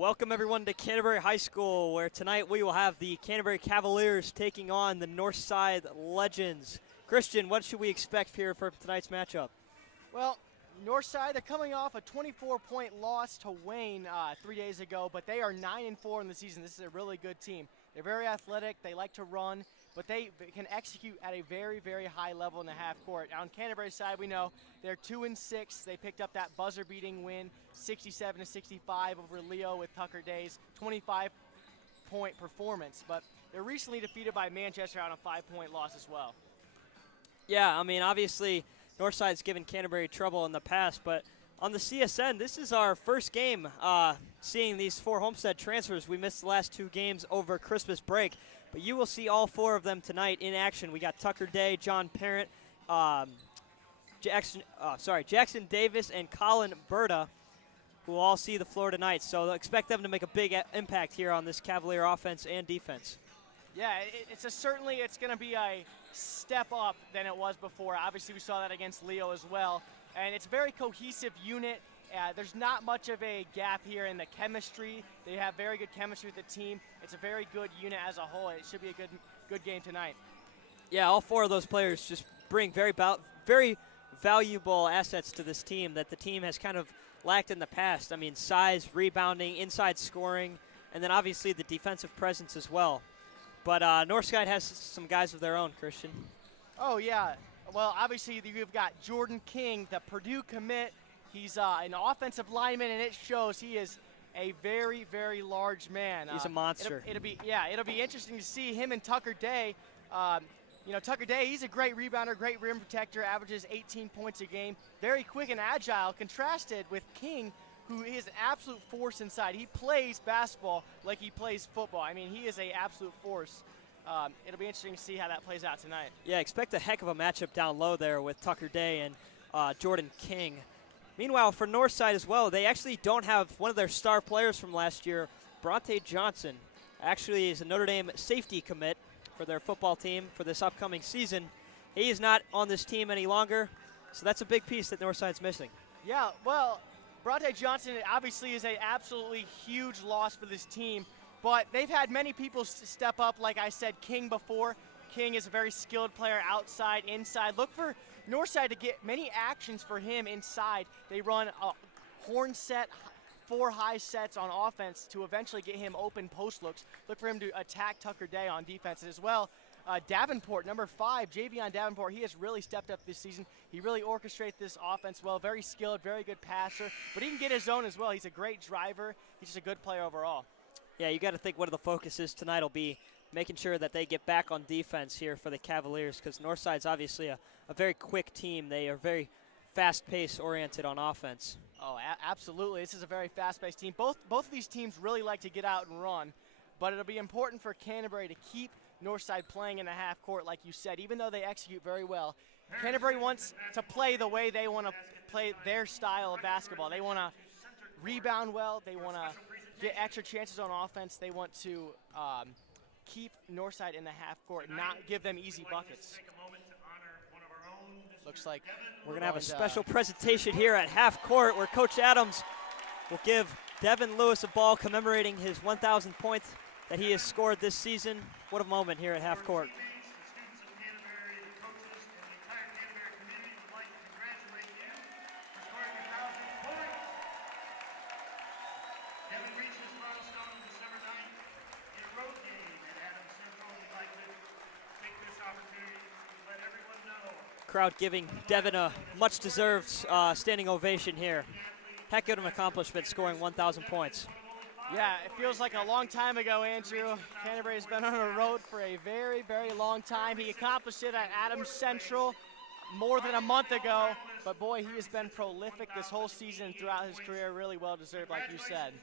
Welcome everyone to Canterbury High School, where tonight we will have the Canterbury Cavaliers taking on the Northside Legends. Christian, what should we expect here for tonight's matchup? Well, Northside, they're coming off a 24-point loss to Wayne 3 days ago, but they are 9-4 in the season. This is a really good team. They're very athletic, they like to run, but they can execute at a very, very high level in the half court. Now, on Canterbury's side, we know they're 2-6. They picked up that buzzer-beating win, 67-65 over Leo with Tucker Day's 25-point performance. But they're recently defeated by Manchester on a 5-point loss as well. Yeah, I mean, obviously, Northside's given Canterbury trouble in the past, but on the CSN, this is our first game seeing these 4 Homestead transfers. We missed the last 2 games over Christmas break, but you will see all 4 of them tonight in action. We got Tucker Day, John Parent, Jackson Davis, and Colin Berta, who will all see the floor tonight. So expect them to make a big impact here on this Cavalier offense and defense. Yeah, certainly it's going to be a step up than it was before. Obviously, we saw that against Leo as well. And it's a very cohesive unit. There's not much of a gap here in the chemistry. They have very good chemistry with the team. It's a very good unit as a whole. It should be a good game tonight. Yeah, all 4 of those players just bring very valuable assets to this team that the team has kind of lacked in the past. I mean, size, rebounding, inside scoring, and then obviously the defensive presence as well. But Northside has some guys of their own, Christian. Oh, yeah. Well, obviously, you've got Jordan King, the Purdue commit. He's an offensive lineman, and it shows he is a very, very large man. He's a monster. It'll be interesting to see him and Tucker Day. Tucker Day, he's a great rebounder, great rim protector, averages 18 points a game. Very quick and agile, contrasted with King, who is an absolute force inside. He plays basketball like he plays football. I mean, he is an absolute force. It'll be interesting to see how that plays out tonight. Yeah, expect a heck of a matchup down low there with Tucker Day and Jordan King. Meanwhile, for Northside as well, they actually don't have one of their star players from last year, Bronte Johnson. Actually is a Notre Dame safety commit for their football team for this upcoming season. He is not on this team any longer, so that's a big piece that Northside's missing. Yeah, well, Bronte Johnson obviously is an absolutely huge loss for this team. But they've had many people step up, like I said, King before. King is a very skilled player outside, inside. Look for Northside to get many actions for him inside. They run a horn set, 4 high sets on offense to eventually get him open post looks. Look for him to attack Tucker Day on defense as well. Davenport, number 5, Javion Davenport, he has really stepped up this season. He really orchestrates this offense well. Very skilled, very good passer. But he can get his own as well. He's a great driver. He's just a good player overall. Yeah, you got to think one of the focuses tonight will be making sure that they get back on defense here for the Cavaliers, because Northside's obviously a very quick team. They are very fast-paced oriented on offense. Oh, absolutely. This is a very fast-paced team. Both of these teams really like to get out and run, but it'll be important for Canterbury to keep Northside playing in the half court, like you said, even though they execute very well. Canterbury wants to play the way they want to play their style of basketball. They want to rebound well. They want to get extra chances on offense. They want to keep Northside in the half court, not give them easy buckets. Looks like we're going to have a special presentation here at half court where Coach Adams will give Devin Lewis a ball commemorating his 1,000th point that he has scored this season. What a moment here at half court. Crowd giving Devin a much-deserved standing ovation here. Heck of an accomplishment, scoring 1,000 points. Yeah, it feels like a long time ago, Andrew. Canterbury has been on the road for a very, very long time. He accomplished it at Adams Central more than a month ago. But, boy, he has been prolific this whole season throughout his career. Really well-deserved, like you said.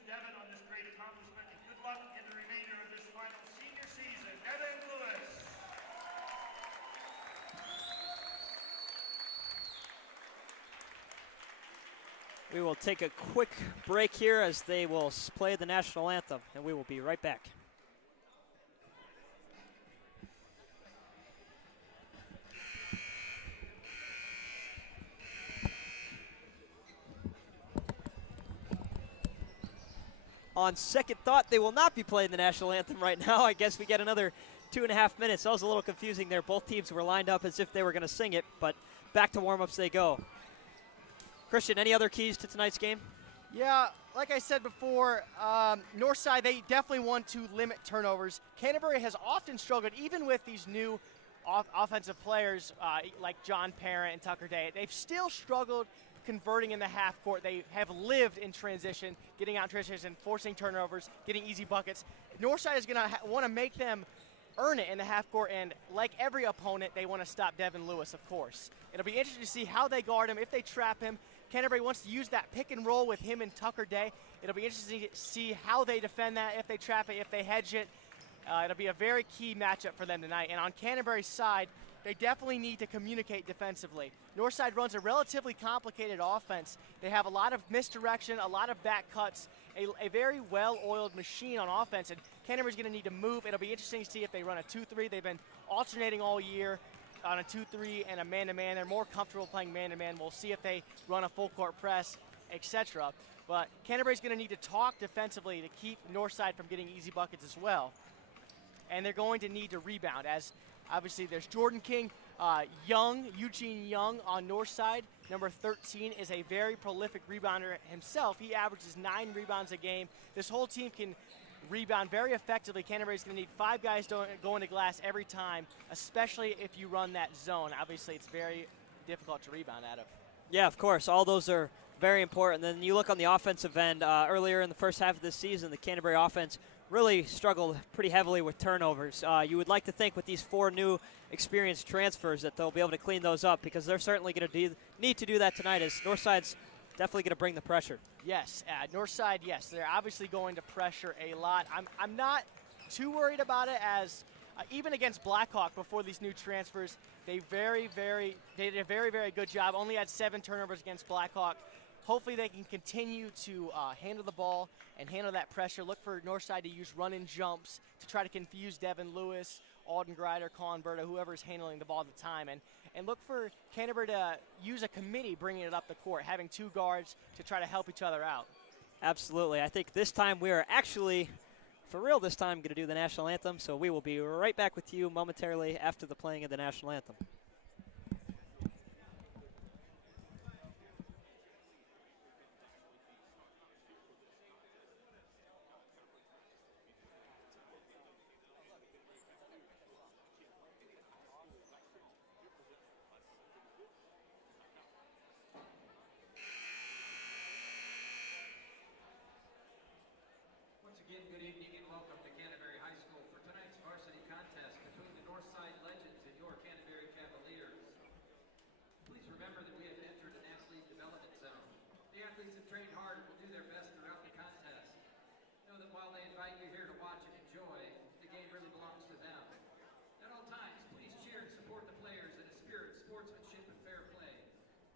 We will take a quick break here as they will play the national anthem, and we will be right back. on second thought, they will not be playing the national anthem right now. I guess we get another 2.5 minutes. That was a little confusing there. Both teams were lined up as if they were going to sing it, but back to warm-ups they go. Christian, any other keys to tonight's game? Yeah, like I said before, Northside, they definitely want to limit turnovers. Canterbury has often struggled, even with these new offensive players like John Parent and Tucker Day. They've still struggled converting in the half court. They have lived in transition, getting out in transition, forcing turnovers, getting easy buckets. Northside is going to want to make them earn it in the half court, and like every opponent, they want to stop Devin Lewis, of course. It'll be interesting to see how they guard him, if they trap him. Canterbury wants to use that pick and roll with him and Tucker Day. It'll be interesting to see how they defend that, if they trap it, if they hedge it. It'll be a very key matchup for them tonight. And on Canterbury's side, they definitely need to communicate defensively. Northside runs a relatively complicated offense. They have a lot of misdirection, a lot of back cuts, a very well-oiled machine on offense, and Canterbury's going to need to move. It'll be interesting to see if they run a 2-3. They've been alternating all year on a 2-3 and a man-to-man. They're more comfortable playing man-to-man. We'll see if they run a full-court press, etc. But Canterbury's going to need to talk defensively to keep Northside from getting easy buckets as well. And they're going to need to rebound, as obviously there's Jordan King, Eugene Young on Northside. Number 13 is a very prolific rebounder himself. He averages 9 rebounds a game. This whole team can rebound very effectively. Canterbury's going to need 5 guys going to glass every time, especially if you run that zone. Obviously, it's very difficult to rebound out of. Yeah, of course. All those are very important. Then you look on the offensive end. Earlier in the first half of this season, the Canterbury offense really struggled pretty heavily with turnovers. You would like to think with these 4 new experienced transfers that they'll be able to clean those up, because they're certainly going to need to do that tonight, as Northside's definitely going to bring the pressure. Yes, Northside, yes, they're obviously going to pressure a lot. I'm not too worried about it, as even against Blackhawk before these new transfers, they did a very, very good job. Only had 7 turnovers against Blackhawk. Hopefully they can continue to handle the ball and handle that pressure. Look for Northside to use run-and jumps to try to confuse Devin Lewis, Alden Grider, Colin Berta, whoever's handling the ball at the time. And look for Canterbury to use a committee bringing it up the court, having 2 guards to try to help each other out. Absolutely. I think this time we are actually, for real this time, going to do the national anthem. So we will be right back with you momentarily after the playing of the national anthem. Again, good evening and welcome to Canterbury High School for tonight's varsity contest between the Northside Legends and your Canterbury Cavaliers. Please remember that we have entered an athlete development zone. The athletes have trained hard and will do their best throughout the contest. Know that while they invite you here to watch and enjoy, the game really belongs to them. At all times, please cheer and support the players in a spirit of sportsmanship and fair play.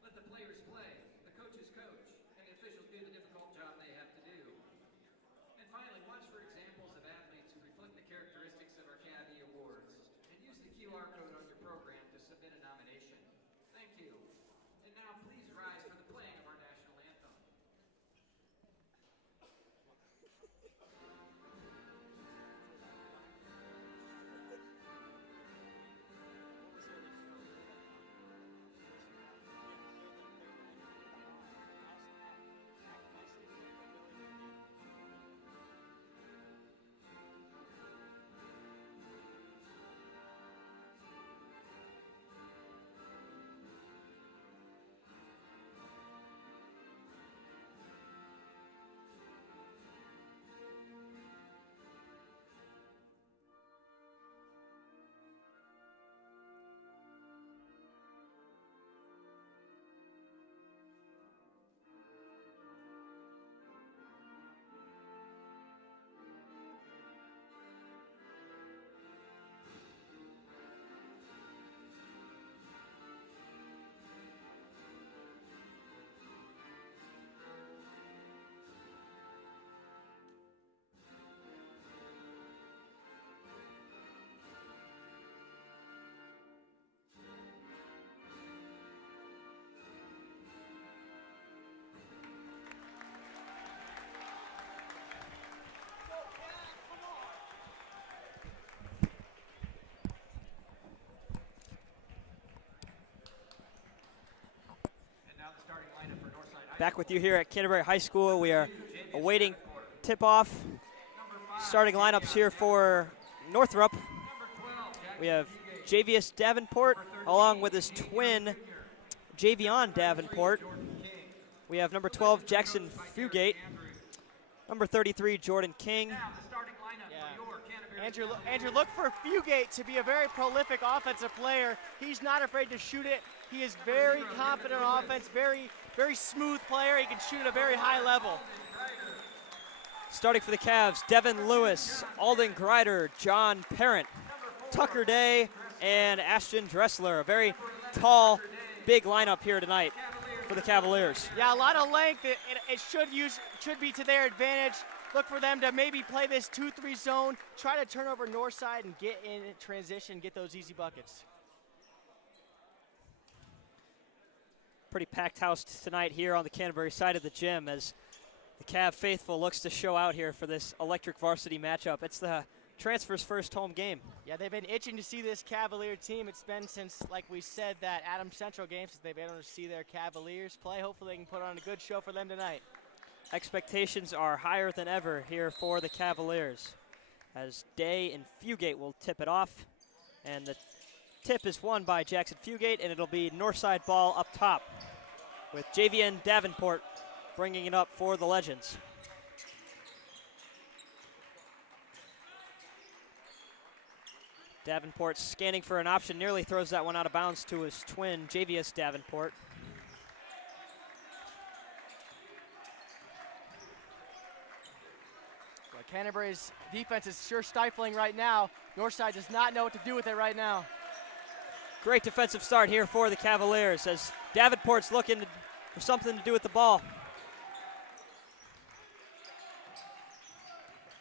Let the players play, the coaches coach, and the officials do the difficult job they have to do. Finally, watch for examples of athletes who reflect the characteristics of our Caddy Awards, and use the QR code on your program to submit a nomination. Thank you. And now please rise for the playing of our national anthem. Back with you here at Canterbury High School. We are awaiting tip-off. Starting lineups here for Northrop. We have Javius Davenport along with his twin, Javion Davenport. We have number 12, Jackson Fugate. Number 33, Jordan King. Andrew, look for Fugate to be a very prolific offensive player. He's not afraid to shoot it. He is very confident on offense, very smooth player. He can shoot at a very high level. Starting for the Cavs, Devin Lewis, Alden Greider, John Parent, Tucker Day, and Ashton Dressler. A very tall, big lineup here tonight for the Cavaliers. Yeah, a lot of length. It should be to their advantage. Look for them to maybe play this 2-3 zone, try to turn over Northside and get in transition, get those easy buckets. Pretty packed house tonight here on the Canterbury side of the gym as the Cav faithful looks to show out here for this electric varsity matchup. It's the transfer's first home game. Yeah, they've been itching to see this Cavalier team. It's been since, like we said, that Adams Central game since they've been able to see their Cavaliers play. Hopefully they can put on a good show for them tonight. Expectations are higher than ever here for the Cavaliers as Day and Fugate will tip it off. And the tip is won by Jackson Fugate, and it'll be Northside ball up top with Javion Davenport bringing it up for the Legends. Davenport scanning for an option, nearly throws that one out of bounds to his twin, Javius Davenport. Well, Canterbury's defense is sure stifling right now. Northside does not know what to do with it right now. Great defensive start here for the Cavaliers as Davenport's looking for something to do with the ball.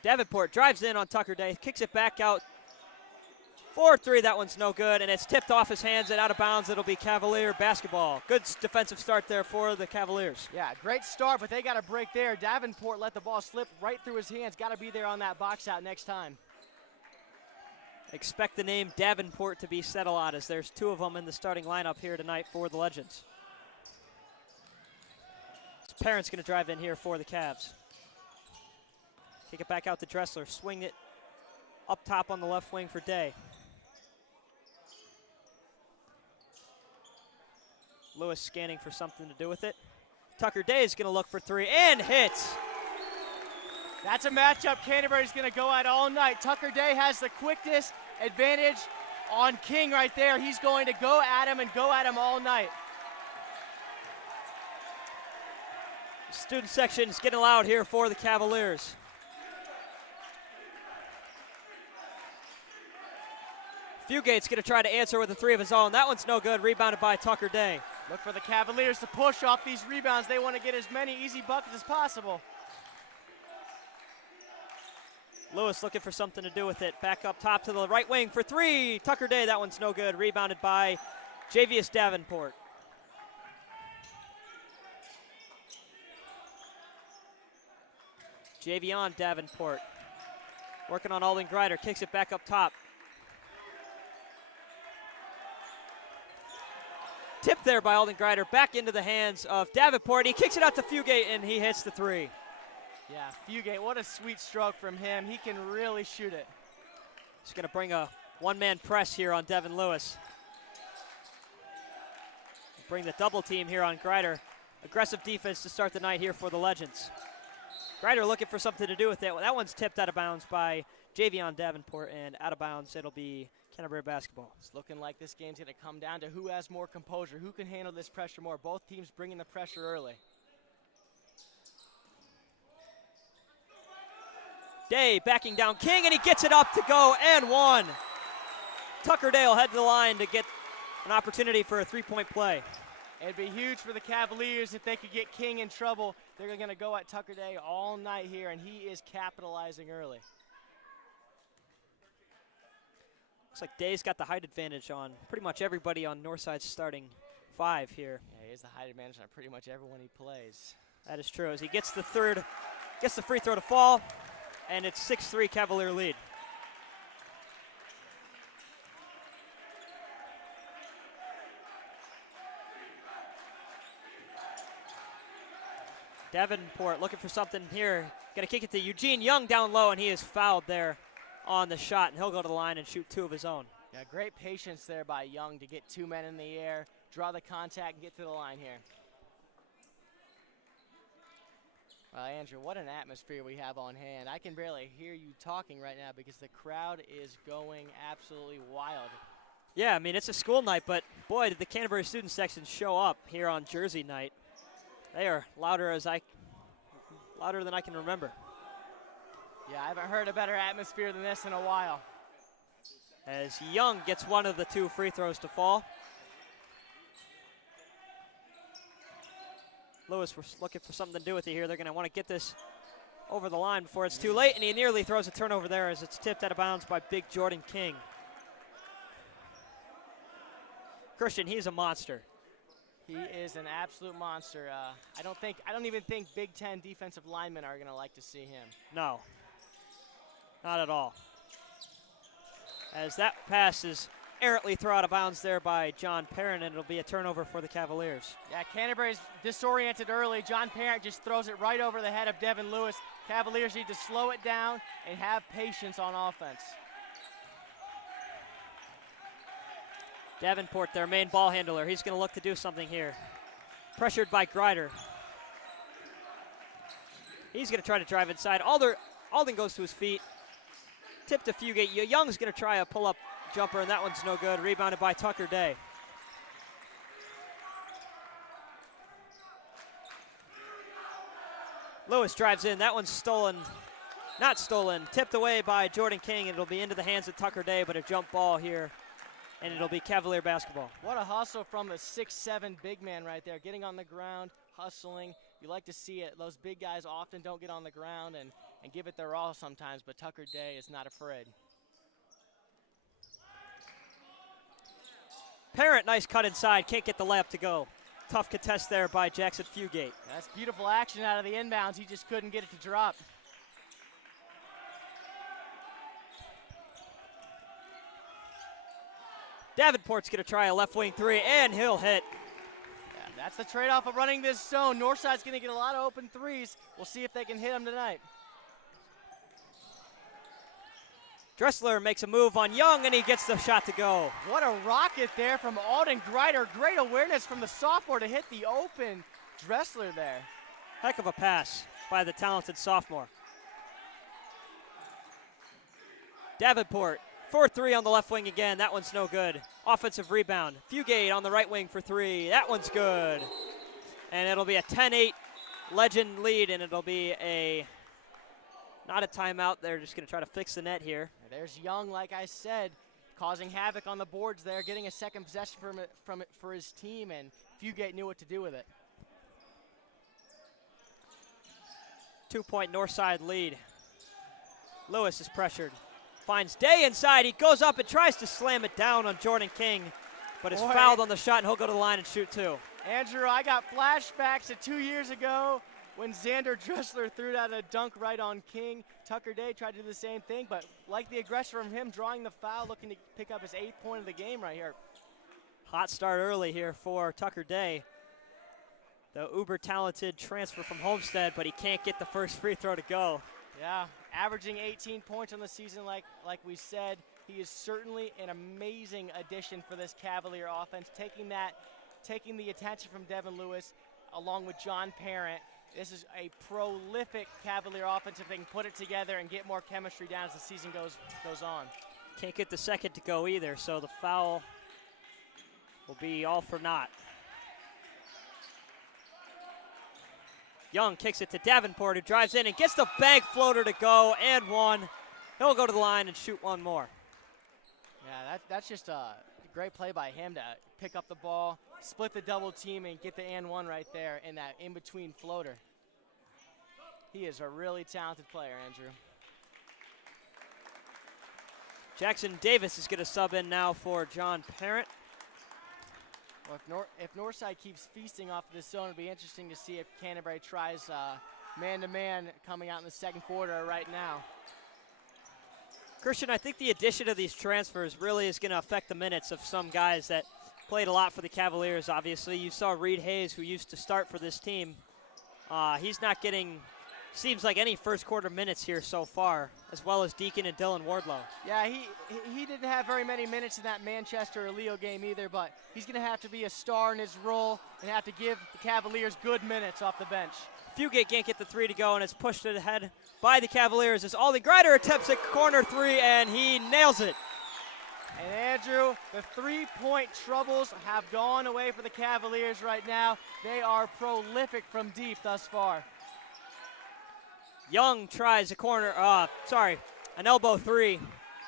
Davenport drives in on Tucker Day, kicks it back out. 4-3, that one's no good, and it's tipped off his hands and out of bounds. It'll be Cavalier basketball. Good defensive start there for the Cavaliers. Yeah, great start, but they got a break there. Davenport let the ball slip right through his hands. Got to be there on that box out next time. Expect the name Davenport to be said a lot as there's two of them in the starting lineup here tonight for the Legends. His parents going to drive in here for the Cavs. Kick it back out to Dressler. Swing it up top on the left wing for Day. Lewis scanning for something to do with it. Tucker Day is going to look for three and hits. That's a matchup Canterbury's going to go at all night. Tucker Day has the quickness advantage on King right there. He's going to go at him and go at him all night. Student section is getting loud here for the Cavaliers. Fugate's going to try to answer with a three of his own. That one's no good. Rebounded by Tucker Day. Look for the Cavaliers to push off these rebounds. They want to get as many easy buckets as possible. Lewis looking for something to do with it. Back up top to the right wing for three. Tucker Day, that one's no good. Rebounded by Javius Davenport. Javion Davenport working on Alden Greider. Kicks it back up top. Tipped there by Alden Greider, back into the hands of Davenport. He kicks it out to Fugate, and he hits the three. Yeah, Fugate, what a sweet stroke from him. He can really shoot it. He's going to bring a one-man press here on Devin Lewis. Bring the double team here on Greider. Aggressive defense to start the night here for the Legends. Greider looking for something to do with it. Well, that one's tipped out of bounds by Javion Davenport, and out of bounds it'll be Canterbury basketball. It's looking like this game's going to come down to who has more composure, who can handle this pressure more. Both teams bringing the pressure early. Day backing down King, and he gets it up to go and one. Tucker Day will head to the line to get an opportunity for a three-point play. It'd be huge for the Cavaliers if they could get King in trouble. They're going to go at Tucker Day all night here, and he is capitalizing early. Looks like Day's got the height advantage on pretty much everybody on Northside's starting five here. Yeah, he has the height advantage on pretty much everyone he plays. That is true. As he gets the free throw to fall, and it's 6-3 Cavalier lead. Davenport looking for something here. Gonna kick it to Eugene Young down low, and he is fouled there on the shot, and he'll go to the line and shoot 2 of his own. Yeah, great patience there by Young to get 2 men in the air, draw the contact, and get to the line here. Well, Andrew, what an atmosphere we have on hand. I can barely hear you talking right now because the crowd is going absolutely wild. Yeah, I mean, it's a school night, but boy, did the Canterbury student section show up here on Jersey night. They are louder than I can remember. Yeah, I haven't heard a better atmosphere than this in a while. As Young gets one of the 2 free throws to fall. Lewis was looking for something to do with it here. They're going to want to get this over the line before it's too late, and he nearly throws a turnover there as it's tipped out of bounds by big Jordan King. Christian, he's a monster. He is an absolute monster. I don't even think Big Ten defensive linemen are going to like to see him. No, not at all. As that pass is errantly thrown out of bounds there by John Parent, and it'll be a turnover for the Cavaliers. Yeah, Canterbury's disoriented early. John Parent just throws it right over the head of Devin Lewis. Cavaliers need to slow it down and have patience on offense. Davenport, their main ball handler, he's going to look to do something here. Pressured by Greider. He's going to try to drive inside. Alden goes to his feet. Tip to Fugate. Young's going to try a pull-up jumper, and that one's no good. Rebounded by Tucker Day. Lewis drives in. That one's stolen. Not stolen. Tipped away by Jordan King, and it'll be into the hands of Tucker Day, but a jump ball here, and it'll be Cavalier basketball. What a hustle from the 6'7" big man right there, getting on the ground, hustling. You like to see it. Those big guys often don't get on the ground and give it their all sometimes, but Tucker Day is not afraid. Parent, nice cut inside. Can't get the layup to go. Tough contest there by Jackson Fugate. That's beautiful action out of the inbounds. He just couldn't get it to drop. Davenport's going to try a left wing 3, and he'll hit. Yeah, that's the trade-off of running this zone. Northside's going to get a lot of open threes. We'll see if they can hit them tonight. Dressler makes a move on Young, and he gets the shot to go. What a rocket there from Alden Greider. Great awareness from the sophomore to hit the open Dressler there. Heck of a pass by the talented sophomore. Davenport, 4-3 on the left wing again. That one's no good. Offensive rebound. Fugate on the right wing for 3. That one's good. And it'll be a 10-8 Legend lead, and it'll be not a timeout. They're just going to try to fix the net here. There's Young, like I said, causing havoc on the boards there, getting a second possession from it for his team, and Fugate knew what to do with it. 2-point Northside lead. Lewis is pressured. Finds Day inside. He goes up and tries to slam it down on Jordan King, but is fouled on the shot, and he'll go to the line and shoot 2. Andrew, I got flashbacks to 2 years ago when Xander Dressler threw out a dunk right on King. Tucker Day tried to do the same thing, but like the aggression from him, drawing the foul, looking to pick up his 8th point of the game right here. Hot start early here for Tucker Day. The uber-talented transfer from Homestead, but he can't get the first free throw to go. Yeah, averaging 18 points on the season like we said. He is certainly an amazing addition for this Cavalier offense, taking the attention from Devin Lewis along with John Parent. This is a prolific Cavalier offense if they can put it together and get more chemistry down as the season goes on. Can't get the second to go either, so the foul will be all for naught. Young kicks it to Davenport, who drives in and gets the bank floater to go, and one. He'll go to the line and shoot one more. Yeah, that's just a great play by him to pick up the ball, split the double team, and get the and one right there in that in-between floater. He is a really talented player, Andrew. Jackson Davis is going to sub in now for John Parent. Well, if Northside keeps feasting off of this zone, it'll be interesting to see if Canterbury tries man-to-man coming out in the second quarter right now. Christian, I think the addition of these transfers really is going to affect the minutes of some guys that played a lot for the Cavaliers, obviously. You saw Reed Hayes, who used to start for this team, He's not getting, seems like, any first quarter minutes here so far, as well as Deacon and Dylan Wardlow. Yeah, he didn't have very many minutes in that Manchester or Leo game either, but he's going to have to be a star in his role and have to give the Cavaliers good minutes off the bench. Fugate can't get the three to go, and it's pushed it ahead by the Cavaliers as Alden Greider attempts a corner three, and he nails it. And Andrew, the three-point troubles have gone away for the Cavaliers right now. They are prolific from deep thus far. Young tries an elbow three,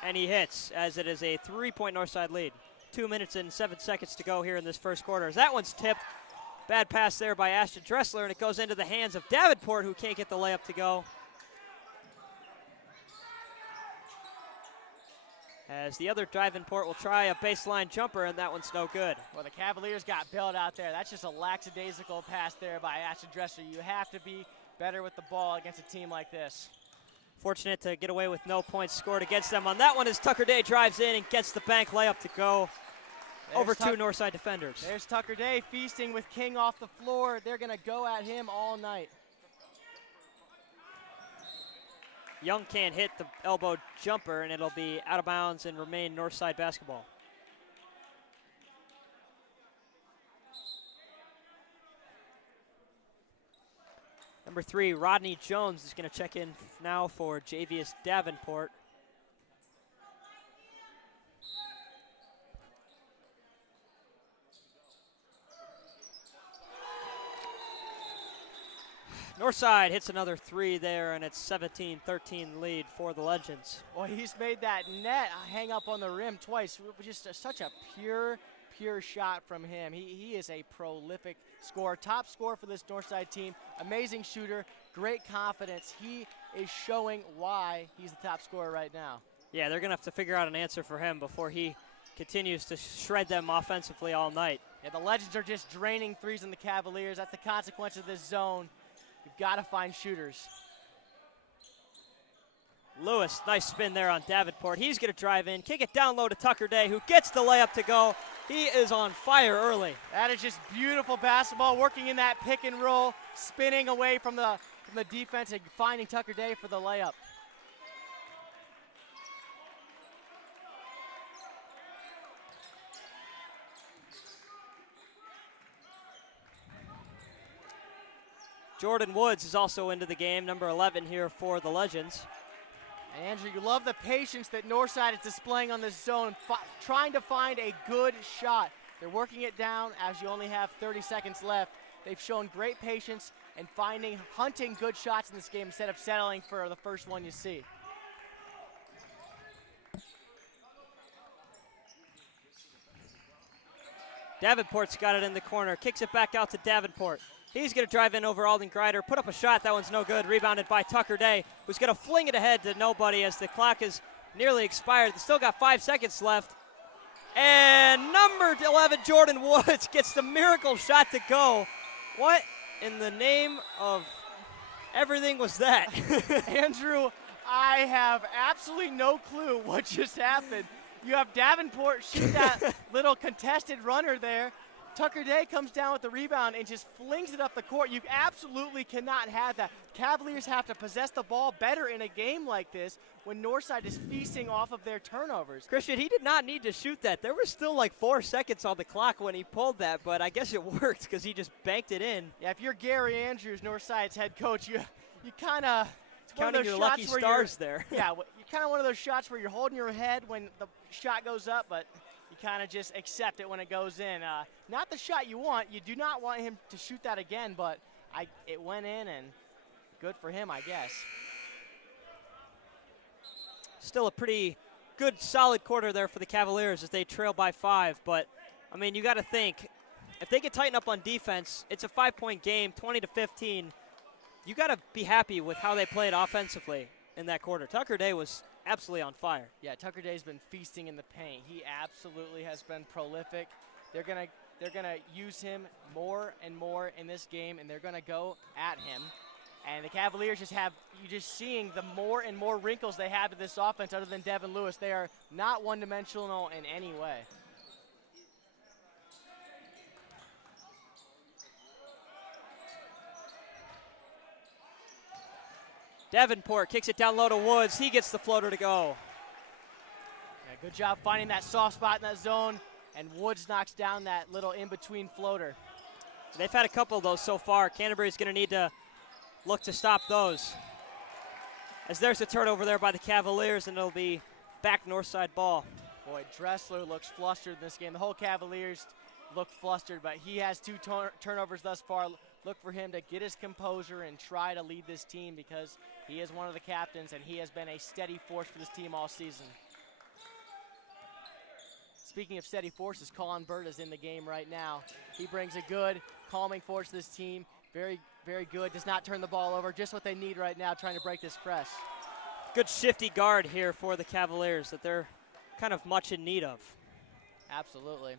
and he hits as it is a 3-point Northside lead. 2 minutes and 7 seconds to go here in this first quarter. As that one's tipped, bad pass there by Ashton Dressler, and it goes into the hands of Davenport, who can't get the layup to go. As the other Davenport will try a baseline jumper, and that one's no good. Well, the Cavaliers got bailed out there. That's just a lackadaisical pass there by Ashton Dressler. You have to be better with the ball against a team like this. Fortunate to get away with no points scored against them on that one as Tucker Day drives in and gets the bank layup to go over two Northside defenders. There's Tucker Day feasting with King off the floor. They're going to go at him all night. Young can't hit the elbow jumper, and it'll be out of bounds and remain Northside basketball. Number 3, Rodney Jones is going to check in now for Javius Davenport. Northside hits another three there, and it's 17-13 lead for the Legends. Well, he's made that net hang up on the rim twice. Just such a pure shot from him. He is a prolific scorer, top scorer for this Northside team. Amazing shooter, great confidence. He is showing why he's the top scorer right now. Yeah, they're going to have to figure out an answer for him before he continues to shred them offensively all night. Yeah, the Legends are just draining threes on the Cavaliers. That's the consequence of this zone. You've got to find shooters. Lewis, nice spin there on Davenport. He's going to drive in, kick it down low to Tucker Day, who gets the layup to go. He is on fire early. That is just beautiful basketball, working in that pick and roll, spinning away from the defense and finding Tucker Day for the layup. Jordan Woods is also into the game, number 11 here for the Legends. And Andrew, you love the patience that Northside is displaying on this zone, trying to find a good shot. They're working it down as you only have 30 seconds left. They've shown great patience and hunting good shots in this game instead of settling for the first one you see. Davenport's got it in the corner, kicks it back out to Davenport. He's going to drive in over Alden Greider, put up a shot. That one's no good. Rebounded by Tucker Day, who's going to fling it ahead to nobody as the clock is nearly expired. They still got 5 seconds left. And number 11, Jordan Woods, gets the miracle shot to go. What in the name of everything was that? Andrew, I have absolutely no clue what just happened. You have Davenport shoot that little contested runner there. Tucker Day comes down with the rebound and just flings it up the court. You absolutely cannot have that. Cavaliers have to possess the ball better in a game like this when Northside is feasting off of their turnovers. Christian, he did not need to shoot that. There was still like 4 seconds on the clock when he pulled that, but I guess it worked because he just banked it in. Yeah, if you're Gary Andrews, Northside's head coach, you kind of counting your lucky stars there. Yeah, you're kind of one of those shots where you're holding your head when the shot goes up, but you kind of just accept it when it goes in. Not the shot you want. You do not want him to shoot that again, but it went in, and good for him, I guess. Still a pretty good, solid quarter there for the Cavaliers as they trail by 5. But, I mean, you got to think, if they can tighten up on defense, it's a 5-point game, 20-15. You got to be happy with how they played offensively in that quarter. Tucker Day was absolutely on fire. Yeah, Tucker Day's been feasting in the paint. He absolutely has been prolific. They're gonna use him more and more in this game, and they're gonna go at him. And the Cavaliers you're just seeing the more and more wrinkles they have to this offense other than Devin Lewis. They are not one-dimensional in any way. Davenport kicks it down low to Woods. He gets the floater to go. Yeah, good job finding that soft spot in that zone, and Woods knocks down that little in-between floater. They've had a couple of those so far. Canterbury's going to need to look to stop those. As there's a turnover there by the Cavaliers, and it'll be back Northside ball. Boy, Dressler looks flustered in this game. The whole Cavaliers look flustered, but he has 2 turnovers thus far. Look for him to get his composure and try to lead this team because he is one of the captains and he has been a steady force for this team all season. Speaking of steady forces, Colin Bird is in the game right now. He brings a good, calming force to this team. Very, very good. Does not turn the ball over. Just what they need right now, trying to break this press. Good shifty guard here for the Cavaliers that they're kind of much in need of. Absolutely.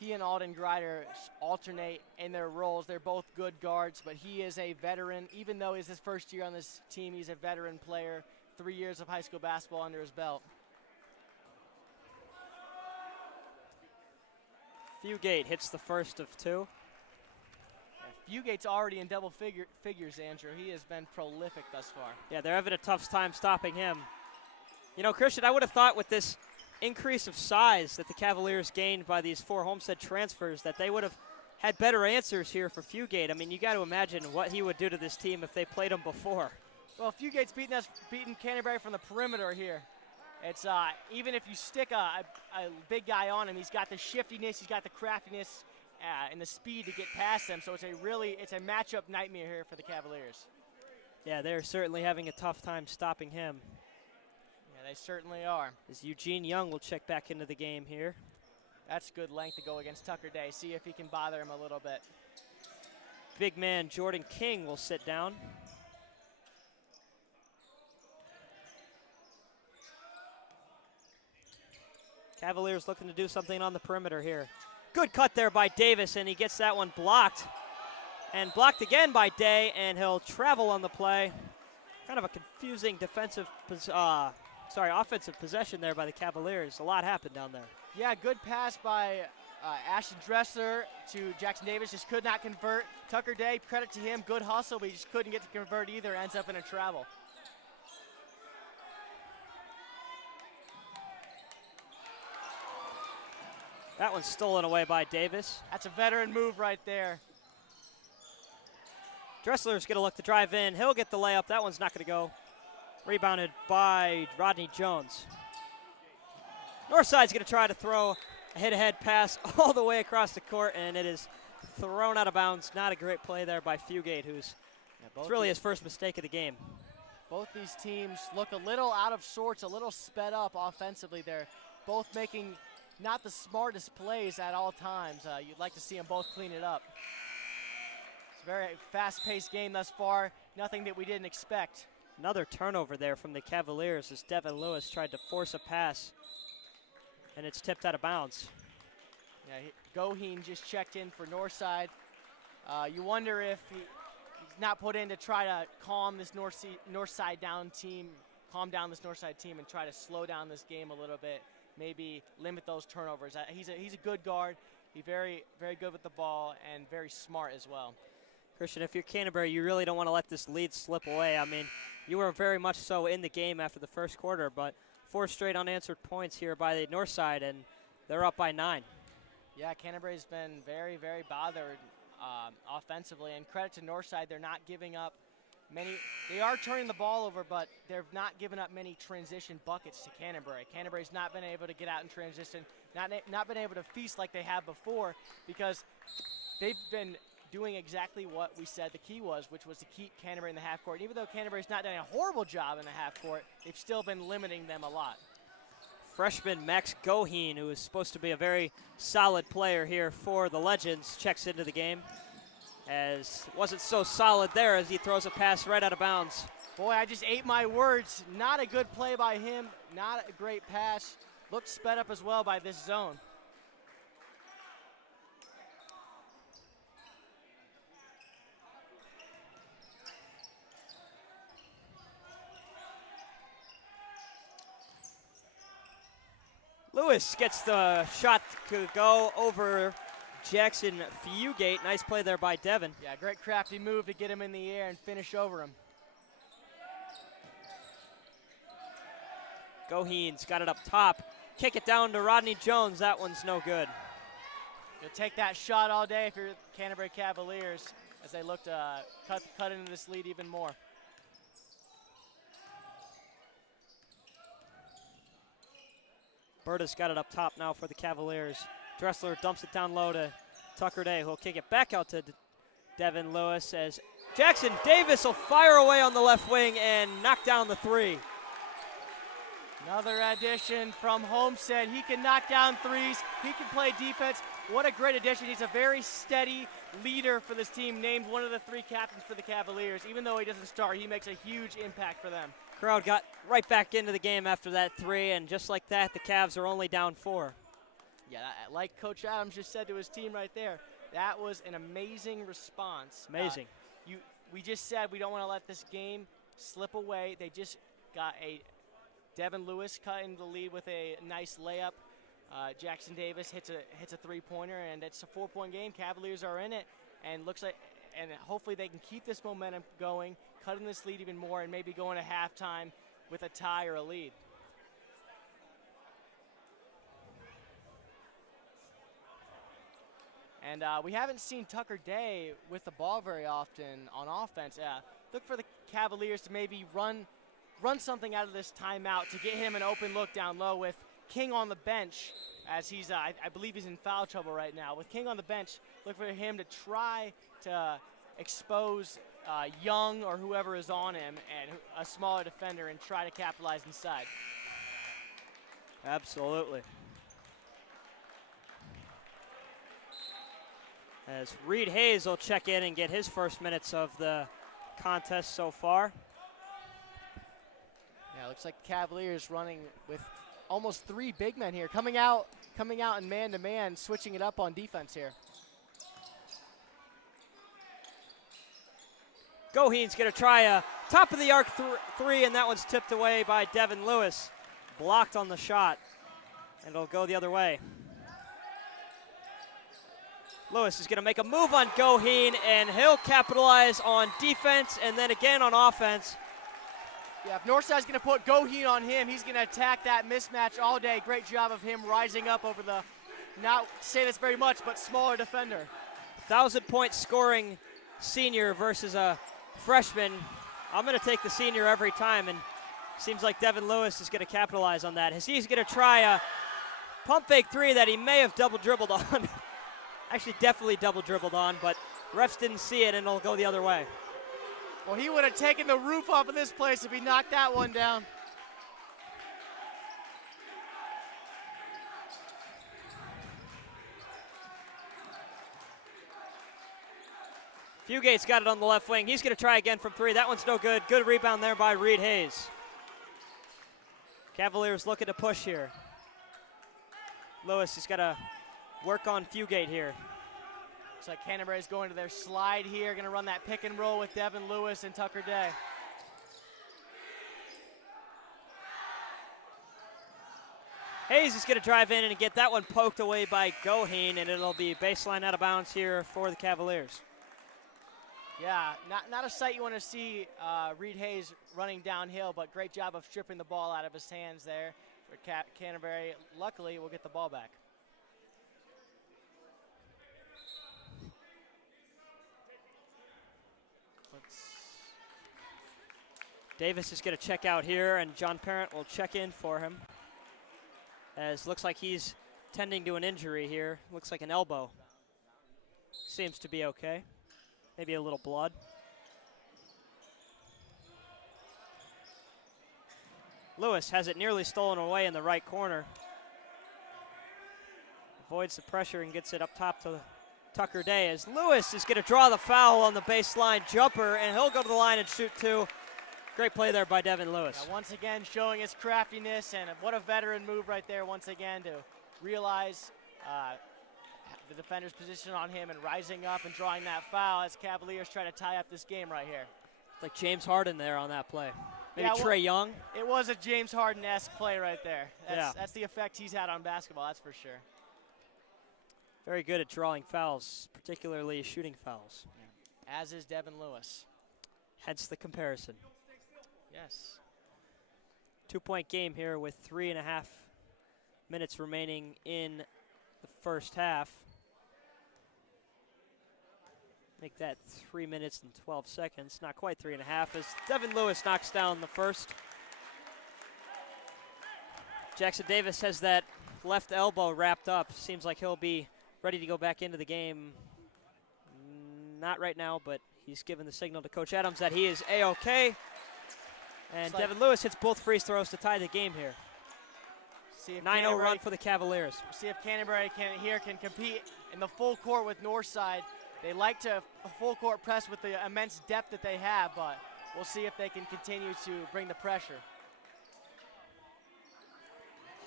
He and Alden Grider alternate in their roles. They're both good guards, but he is a veteran. Even though it's his first year on this team, he's a veteran player. 3 years of high school basketball under his belt. Fugate hits the first of 2. Yeah, Fugate's already in double figures, Andrew. He has been prolific thus far. Yeah, they're having a tough time stopping him. You know, Christian, I would have thought with this increase of size that the Cavaliers gained by these 4 Homestead transfers that they would have had better answers here for Fugate. I mean, you got to imagine what he would do to this team if they played him before. Well, Fugate's beaten Canterbury from the perimeter here. It's even if you stick a big guy on him, he's got the shiftiness, he's got the craftiness, and the speed to get past them. So it's a matchup nightmare here for the Cavaliers. Yeah, they're certainly having a tough time stopping him. Yeah, they certainly are. As Eugene Young will check back into the game here. That's good length to go against Tucker Day. See if he can bother him a little bit. Big man Jordan King will sit down. Cavaliers looking to do something on the perimeter here. Good cut there by Davis, and he gets that one blocked. And blocked again by Day, and he'll travel on the play. Kind of a confusing offensive possession there by the Cavaliers. A lot happened down there. Yeah, good pass by Ashton Dressler to Jackson Davis. Just could not convert. Tucker Day, credit to him, good hustle, but he just couldn't get to convert either. Ends up in a travel. That one's stolen away by Davis. That's a veteran move right there. Dressler's going to look to drive in. He'll get the layup. That one's not going to go. Rebounded by Rodney Jones. Northside's going to try to throw a head-to-head pass all the way across the court, and it is thrown out of bounds. Not a great play there by Fugate, it's really his first mistake of the game. Both these teams look a little out of sorts, a little sped up offensively. They're both making not the smartest plays at all times. You'd like to see them both clean it up. It's a very fast-paced game thus far. Nothing that we didn't expect. Another turnover there from the Cavaliers as Devin Lewis tried to force a pass, and it's tipped out of bounds. Yeah, Goheen just checked in for Northside. You wonder if he's not put in to try to calm this Northside down team, calm down this Northside team and try to slow down this game a little bit. Maybe limit those turnovers. He's a good guard. He's very, very good with the ball and very smart as well. Christian, if you're Canterbury, you really don't want to let this lead slip away. I mean, you were very much so in the game after the first quarter, but 4 straight unanswered points here by the Northside, and they're up by 9. Yeah, Canterbury's been very, very bothered offensively, and credit to Northside, they're not giving up many. They are turning the ball over, but they've not given up many transition buckets to Canterbury. Canterbury's not been able to get out in transition, not been able to feast like they have before, because they've been doing exactly what we said the key was, which was to keep Canterbury in the half court. And even though Canterbury's not done a horrible job in the half court, they've still been limiting them a lot. Freshman Max Goheen, who is supposed to be a very solid player here for the Legends, checks into the game. As wasn't so solid there as he throws a pass right out of bounds. Boy, I just ate my words. Not a good play by him, not a great pass. Looked sped up as well by this zone. Lewis gets the shot to go over Jackson Fugate. Nice play there by Devin. Yeah, great crafty move to get him in the air and finish over him. Goheen's got it up top. Kick it down to Rodney Jones. That one's no good. You'll take that shot all day if you're Canterbury Cavaliers as they look to cut into this lead even more. Berta's got it up top now for the Cavaliers. Dressler dumps it down low to Tucker Day, who'll kick it back out to Devin Lewis as Jackson Davis will fire away on the left wing and knock down the three. Another addition from Homestead. He can knock down threes. He can play defense. What a great addition. He's a very steady leader for this team, named one of the 3 captains for the Cavaliers. Even though he doesn't start, he makes a huge impact for them. Crowd got right back into the game after that three, and just like that, the Cavs are only down 4. Yeah, like Coach Adams just said to his team right there, that was an amazing response. Amazing. We just said we don't want to let this game slip away. They just got a Devin Lewis cut into the lead with a nice layup. Jackson Davis hits a three-pointer, and it's a 4-point game. Cavaliers are in it, and hopefully they can keep this momentum going, cutting this lead even more, and maybe going to halftime with a tie or a lead. And we haven't seen Tucker Day with the ball very often on offense. Look for the Cavaliers to maybe run something out of this timeout to get him an open look down low with King on the bench, as he's, I believe he's in foul trouble right now. With King on the bench, look for him to try to expose Young or whoever is on him and a smaller defender and try to capitalize inside. Absolutely. As Reed Hayes will check in and get his first minutes of the contest so far. Yeah, looks like the Cavaliers running with almost 3 big men here, coming out in man-to-man, switching it up on defense here. Goheen's going to try a top of the arc three, and that one's tipped away by Devin Lewis. Blocked on the shot, and it'll go the other way. Lewis is going to make a move on Goheen, and he'll capitalize on defense and then again on offense. Yeah, if Northside's going to put Goheen on him, he's going to attack that mismatch all day. Great job of him rising up over the, not say this very much, but smaller defender. 1,000-point scoring senior versus a freshman. I'm going to take the senior every time, and seems like Devin Lewis is going to capitalize on that. He's going to try a pump fake three that he may have double dribbled on. Actually, definitely double dribbled on, but refs didn't see it, and it'll go the other way. Well, he would have taken the roof off of this place if he knocked that one down. Fugate's got it on the left wing. He's going to try again from 3. That one's no good. Good rebound there by Reed Hayes. Cavaliers looking to push here. Lewis has got to work on Fugate here. Looks like Canterbury's going to their slide here, going to run that pick and roll with Devin Lewis and Tucker Day. Hayes is going to drive in and get that one poked away by Goheen, and it'll be baseline out of bounds here for the Cavaliers. Yeah, not a sight you want to see Reed Hayes running downhill, but great job of stripping the ball out of his hands there for Canterbury. Luckily, we'll get the ball back. Davis is going to check out here, and John Parent will check in for him. As looks like he's tending to an injury here. Looks like an elbow. Seems to be okay. Maybe a little blood. Lewis has it nearly stolen away in the right corner. Avoids the pressure and gets it up top to Tucker Day, as Lewis is going to draw the foul on the baseline jumper, and he'll go to the line and shoot 2. Great play there by Devin Lewis. Yeah, once again showing his craftiness, and what a veteran move right there once again to realize the defender's position on him and rising up and drawing that foul as Cavaliers try to tie up this game right here. Like James Harden there on that play. Maybe Yeah, Trae Young. It was a James Harden-esque play right there. That's the effect he's had on basketball, that's for sure. Very good at drawing fouls, particularly shooting fouls. As is Devin Lewis. Hence the comparison. Yes. 2-point game here with 3.5 minutes remaining in the first half. Make that 3 minutes and 12 seconds. Not quite 3.5 as Devin Lewis knocks down the first. Jackson Davis has that left elbow wrapped up. Seems like he'll be ready to go back into the game. Not right now, but he's given the signal to Coach Adams that he is A-OK. And Devin Lewis hits both free throws to tie the game here. 9-0 run for the Cavaliers. See if Canterbury can compete in the full court with Northside. They like to full court press with the immense depth that they have, but we'll see if they can continue to bring the pressure.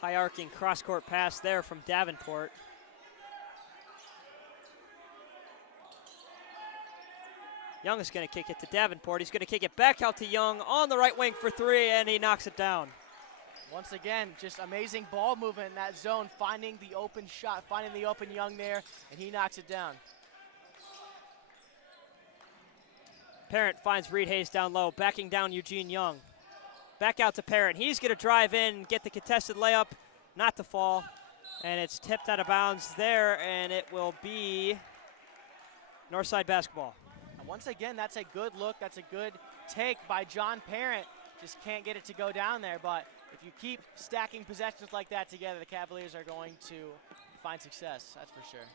High arcing cross-court pass there from Davenport. Young is going to kick it to Davenport. He's going to kick it back out to Young on the right wing for three, and he knocks it down. Once again, just amazing ball movement in that zone, finding the open shot, finding the open Young there, and he knocks it down. Parent finds Reed Hayes down low, backing down Eugene Young. Back out to Parent. He's going to drive in, get the contested layup, not to fall, and it's tipped out of bounds there, and it will be Northside basketball. And once again, that's a good look. That's a good take by John Parent. Just can't get it to go down there, but if you keep stacking possessions like that together, the Cavaliers are going to find success, that's for sure.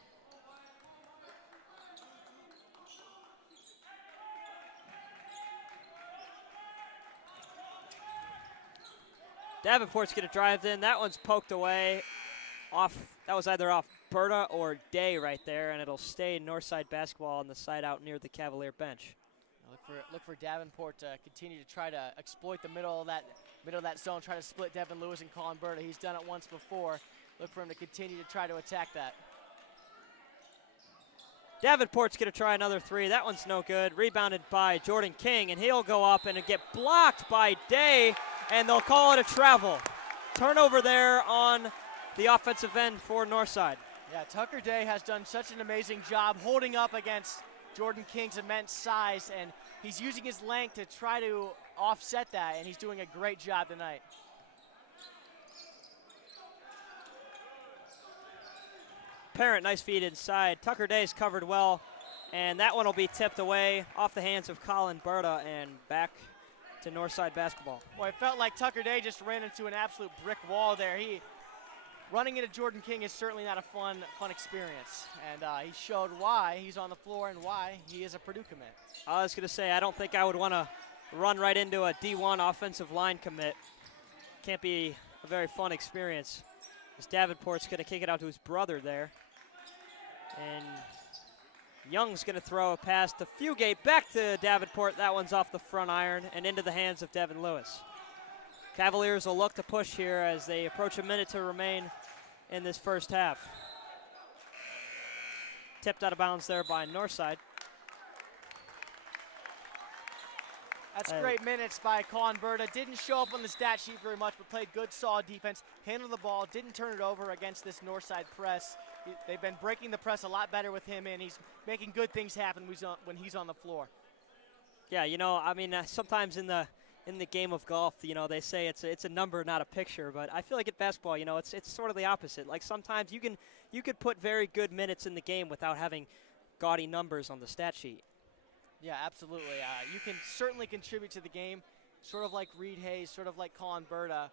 Davenport's going to drive in. That one's poked away. That was either off Berta or Day right there, and it'll stay Northside basketball on the side out near the Cavalier bench. Look for Davenport to continue to try to exploit the middle of that zone, try to split Devin Lewis and Colin Berta. He's done it once before. Look for him to continue to try to attack that. Davenport's going to try another three. That one's no good. Rebounded by Jordan King, and he'll go up and get blocked by Day, and they'll call it a travel. Turnover there on the offensive end for Northside. Yeah, Tucker Day has done such an amazing job holding up against Jordan King's immense size, and he's using his length to try to offset that, and he's doing a great job tonight. Parent, nice feed inside. Tucker Day's covered well, and that one will be tipped away off the hands of Colin Berta and back to Northside basketball. Well, it felt like Tucker Day just ran into an absolute brick wall there. Running into Jordan King is certainly not a fun experience, and he showed why he's on the floor and why he is a Purdue commit. I was going to say, I don't think I would want to run right into a D1 offensive line commit. Can't be a very fun experience. As Davenport's going to kick it out to his brother there. And Young's going to throw a pass to Fugate, back to Davenport. That one's off the front iron and into the hands of Devin Lewis. Cavaliers will look to push here as they approach a minute to remain in this first half. Tipped out of bounds there by Northside. That's great minutes by Colin Berta. Didn't show up on the stat sheet very much, but played good, solid defense. Handled the ball, didn't turn it over against this Northside press. They've been breaking the press a lot better with him, and he's making good things happen when he's on the floor. Yeah, you know, I mean, sometimes in the game of golf, you know, they say it's a number, not a picture. But I feel like at basketball, you know, it's sort of the opposite. Like sometimes you could put very good minutes in the game without having gaudy numbers on the stat sheet. Yeah, absolutely. You can certainly contribute to the game, sort of like Reed Hayes, sort of like Colin Berta,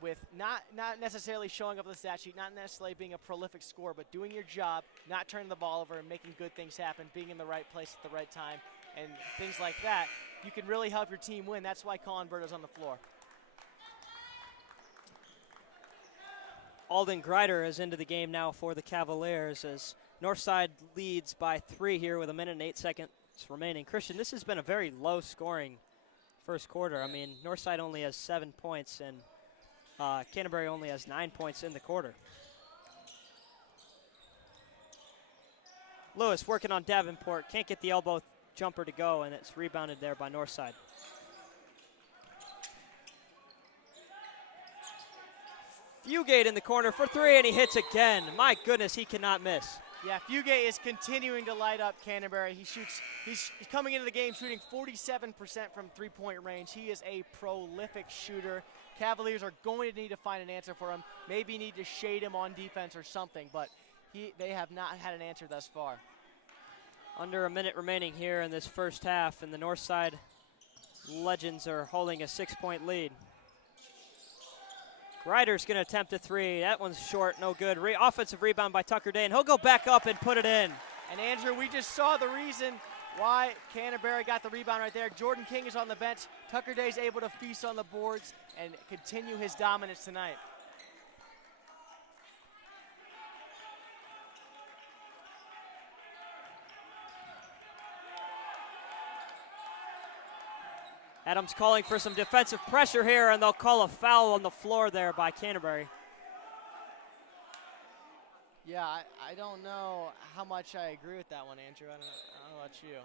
with not necessarily showing up on the stat sheet, not necessarily being a prolific scorer, but doing your job, not turning the ball over and making good things happen, being in the right place at the right time, and things like that. You can really help your team win. That's why Colin Berta's on the floor. Alden Greider is into the game now for the Cavaliers as Northside leads by 3 here with 1 minute and 8 seconds remaining. Christian, this has been a very low-scoring first quarter. I mean, Northside only has 7 points, and Canterbury only has 9 points in the quarter. Lewis working on Davenport. Can't get the elbow jumper to go, and it's rebounded there by Northside. Fugate in the corner for 3, and he hits again. My goodness, he cannot miss. Yeah, Fugate is continuing to light up Canterbury. He's coming into the game shooting 47% from three-point range. He is a prolific shooter. Cavaliers are going to need to find an answer for him. Maybe need to shade him on defense or something, but they have not had an answer thus far. Under a minute remaining here in this first half, and the Northside Legends are holding a 6-point lead. Ryder's going to attempt a three. That one's short, no good. Offensive rebound by Tucker Day, and he'll go back up and put it in. And Andrew, we just saw the reason why Canterbury got the rebound right there. Jordan King is on the bench. Tucker Day's able to feast on the boards and continue his dominance tonight. Adams calling for some defensive pressure here, and they'll call a foul on the floor there by Canterbury. Yeah, I don't know how much I agree with that one, Andrew. I don't know about you.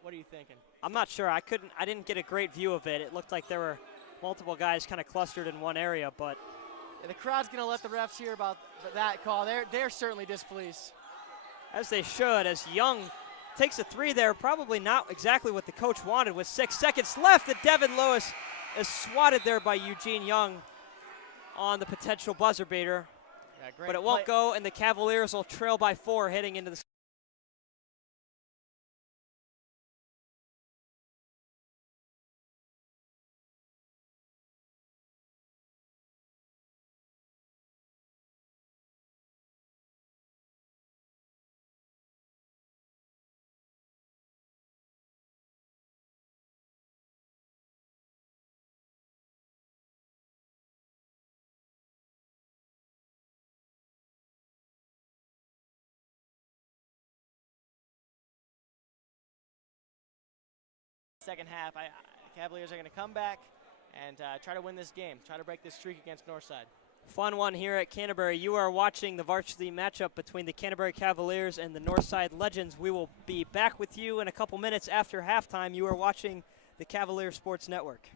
What are you thinking? I'm not sure. I didn't get a great view of it. It looked like there were multiple guys kind of clustered in one area, but yeah, the crowd's going to let the refs hear about that call. They're certainly displeased. As they should, as Young takes a three there, probably not exactly what the coach wanted with 6 seconds left, and Devin Lewis is swatted there by Eugene Young on the potential buzzer beater. Yeah, great but it won't go, and the Cavaliers will trail by 4 heading into the second half. Cavaliers are going to come back and try to win this game, try to break this streak against Northside. fun one here at Canterbury. You are watching the varsity matchup between the Canterbury Cavaliers and the Northside Legends. We will be back with you in a couple minutes after halftime. You are watching the Cavalier Sports Network.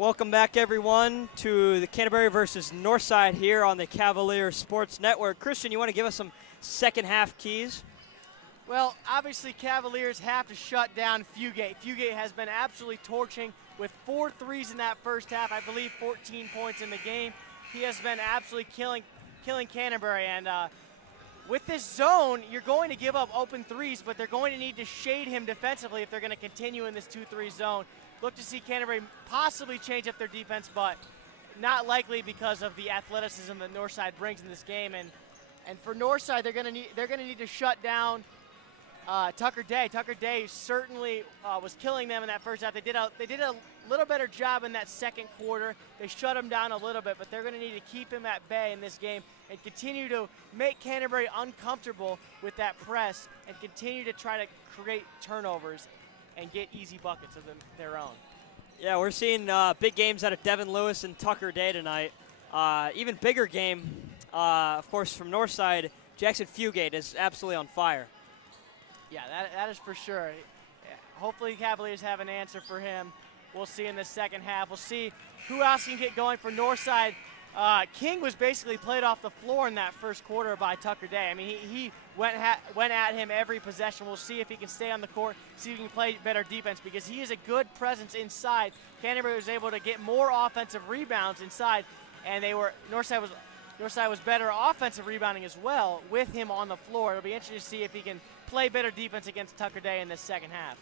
Welcome back, everyone, to the Canterbury versus Northside here on the Cavalier Sports Network. Christian, you want to give us some second half keys? Well, obviously Cavaliers have to shut down Fugate. Fugate has been absolutely torching with 4 threes in that first half. I believe 14 points in the game. He has been absolutely killing Canterbury. And with this zone, you're going to give up open threes, but they're going to need to shade him defensively if they're going to continue in this 2-3 zone. Look to see Canterbury possibly change up their defense, but not likely because of the athleticism that Northside brings in this game. And for Northside, they're going to need to shut down Tucker Day. Tucker Day certainly was killing them in that first half. They did a little better job in that second quarter. They shut him down a little bit, but they're going to need to keep him at bay in this game and continue to make Canterbury uncomfortable with that press and continue to try to create turnovers and get easy buckets of their own. Yeah, we're seeing big games out of Devin Lewis and Tucker Day tonight. Even bigger game, of course, from Northside, Jackson Fugate is absolutely on fire. Yeah, that is for sure. Yeah, hopefully Cavaliers have an answer for him. We'll see in the second half. We'll see who else can get going for Northside. King was basically played off the floor in that first quarter by Tucker Day. I mean, he went at him every possession. We'll see if he can stay on the court, see if he can play better defense because he is a good presence inside. Canterbury was able to get more offensive rebounds inside, and Northside was better offensive rebounding as well with him on the floor. It'll be interesting to see if he can play better defense against Tucker Day in the second half.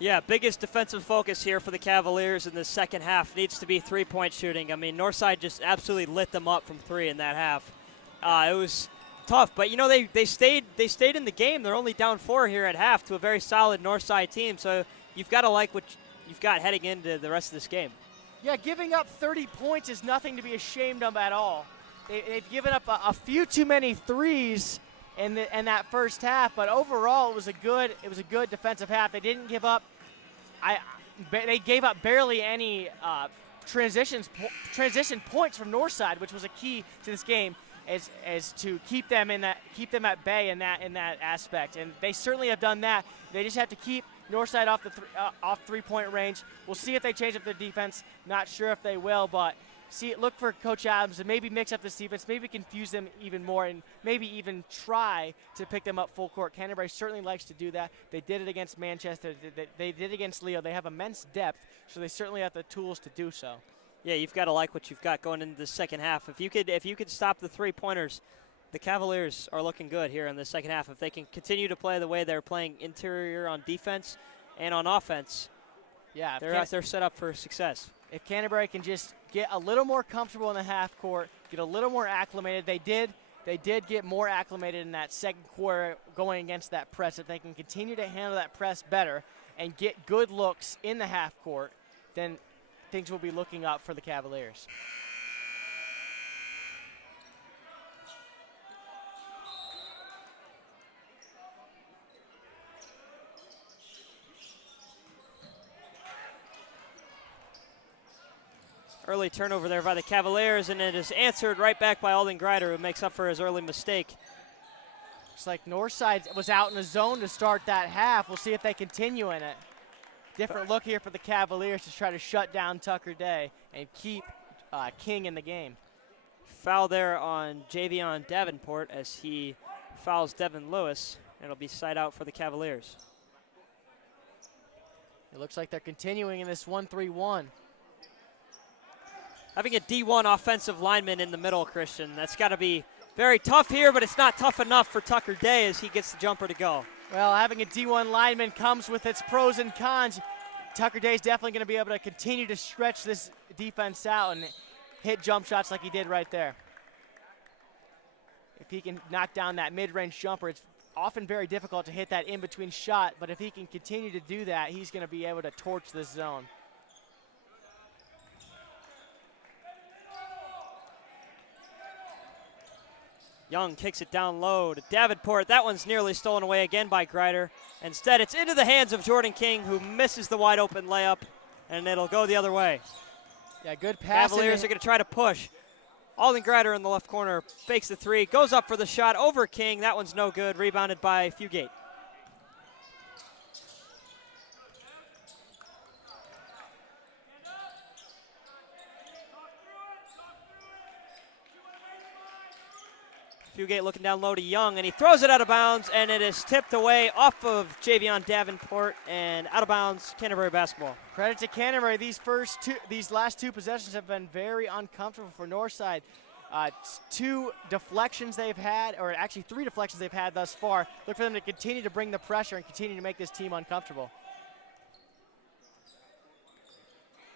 Yeah, biggest defensive focus here for the Cavaliers in the second half needs to be three-point shooting. I mean, Northside just absolutely lit them up from three in that half. It was tough, but you know they stayed in the game. They're only down 4 here at half to a very solid Northside team. So you've got to like what you've got heading into the rest of this game. Yeah, giving up 30 points is nothing to be ashamed of at all. They've given up a few too many threes in that first half, but overall it was a good defensive half. They didn't give up. They gave up barely any transition points from Northside, which was a key to this game, as to keep them at bay in that aspect. And they certainly have done that. They just have to keep Northside off three-point range. We'll see if they change up their defense. Not sure if they will, but look for Coach Adams to maybe mix up this defense, maybe confuse them even more, and maybe even try to pick them up full court. Canterbury certainly likes to do that. They did it against Manchester. They did it against Leo. They have immense depth, so they certainly have the tools to do so. Yeah, you've got to like what you've got going into the second half. If you could stop the three-pointers, the Cavaliers are looking good here in the second half. If they can continue to play the way they're playing interior on defense and on offense, yeah, they're set up for success. If Canterbury can just get a little more comfortable in the half court, get a little more acclimated, they did get more acclimated in that second quarter going against that press. If they can continue to handle that press better and get good looks in the half court, then things will be looking up for the Cavaliers. Early turnover there by the Cavaliers, and it is answered right back by Alden Greider, who makes up for his early mistake. Looks like Northside was out in the zone to start that half. We'll see if they continue in it. Different look here for the Cavaliers to try to shut down Tucker Day and keep King in the game. Foul there on Javion Davenport as he fouls Devin Lewis. It'll be side out for the Cavaliers. It looks like they're continuing in this 1-3-1. Having a D1 offensive lineman in the middle, Christian, that's got to be very tough here, but it's not tough enough for Tucker Day as he gets the jumper to go. Well, having a D1 lineman comes with its pros and cons. Tucker Day is definitely going to be able to continue to stretch this defense out and hit jump shots like he did right there. If he can knock down that mid-range jumper, it's often very difficult to hit that in-between shot, but if he can continue to do that, he's going to be able to torch this zone. Young kicks it down low to Davenport. That one's nearly stolen away again by Greider. Instead, it's into the hands of Jordan King, who misses the wide open layup, and it'll go the other way. Yeah, good pass. Cavaliers are going to try to push. Alden Greider in the left corner fakes the three, goes up for the shot over King. That one's no good. Rebounded by Fugate. Fugate looking down low to Young, and he throws it out of bounds, and it is tipped away off of Javion Davenport and out of bounds, Canterbury basketball. Credit to Canterbury. These last two possessions have been very uncomfortable for Northside. 2 deflections they've had, or actually 3 deflections they've had thus far. Look for them to continue to bring the pressure and continue to make this team uncomfortable.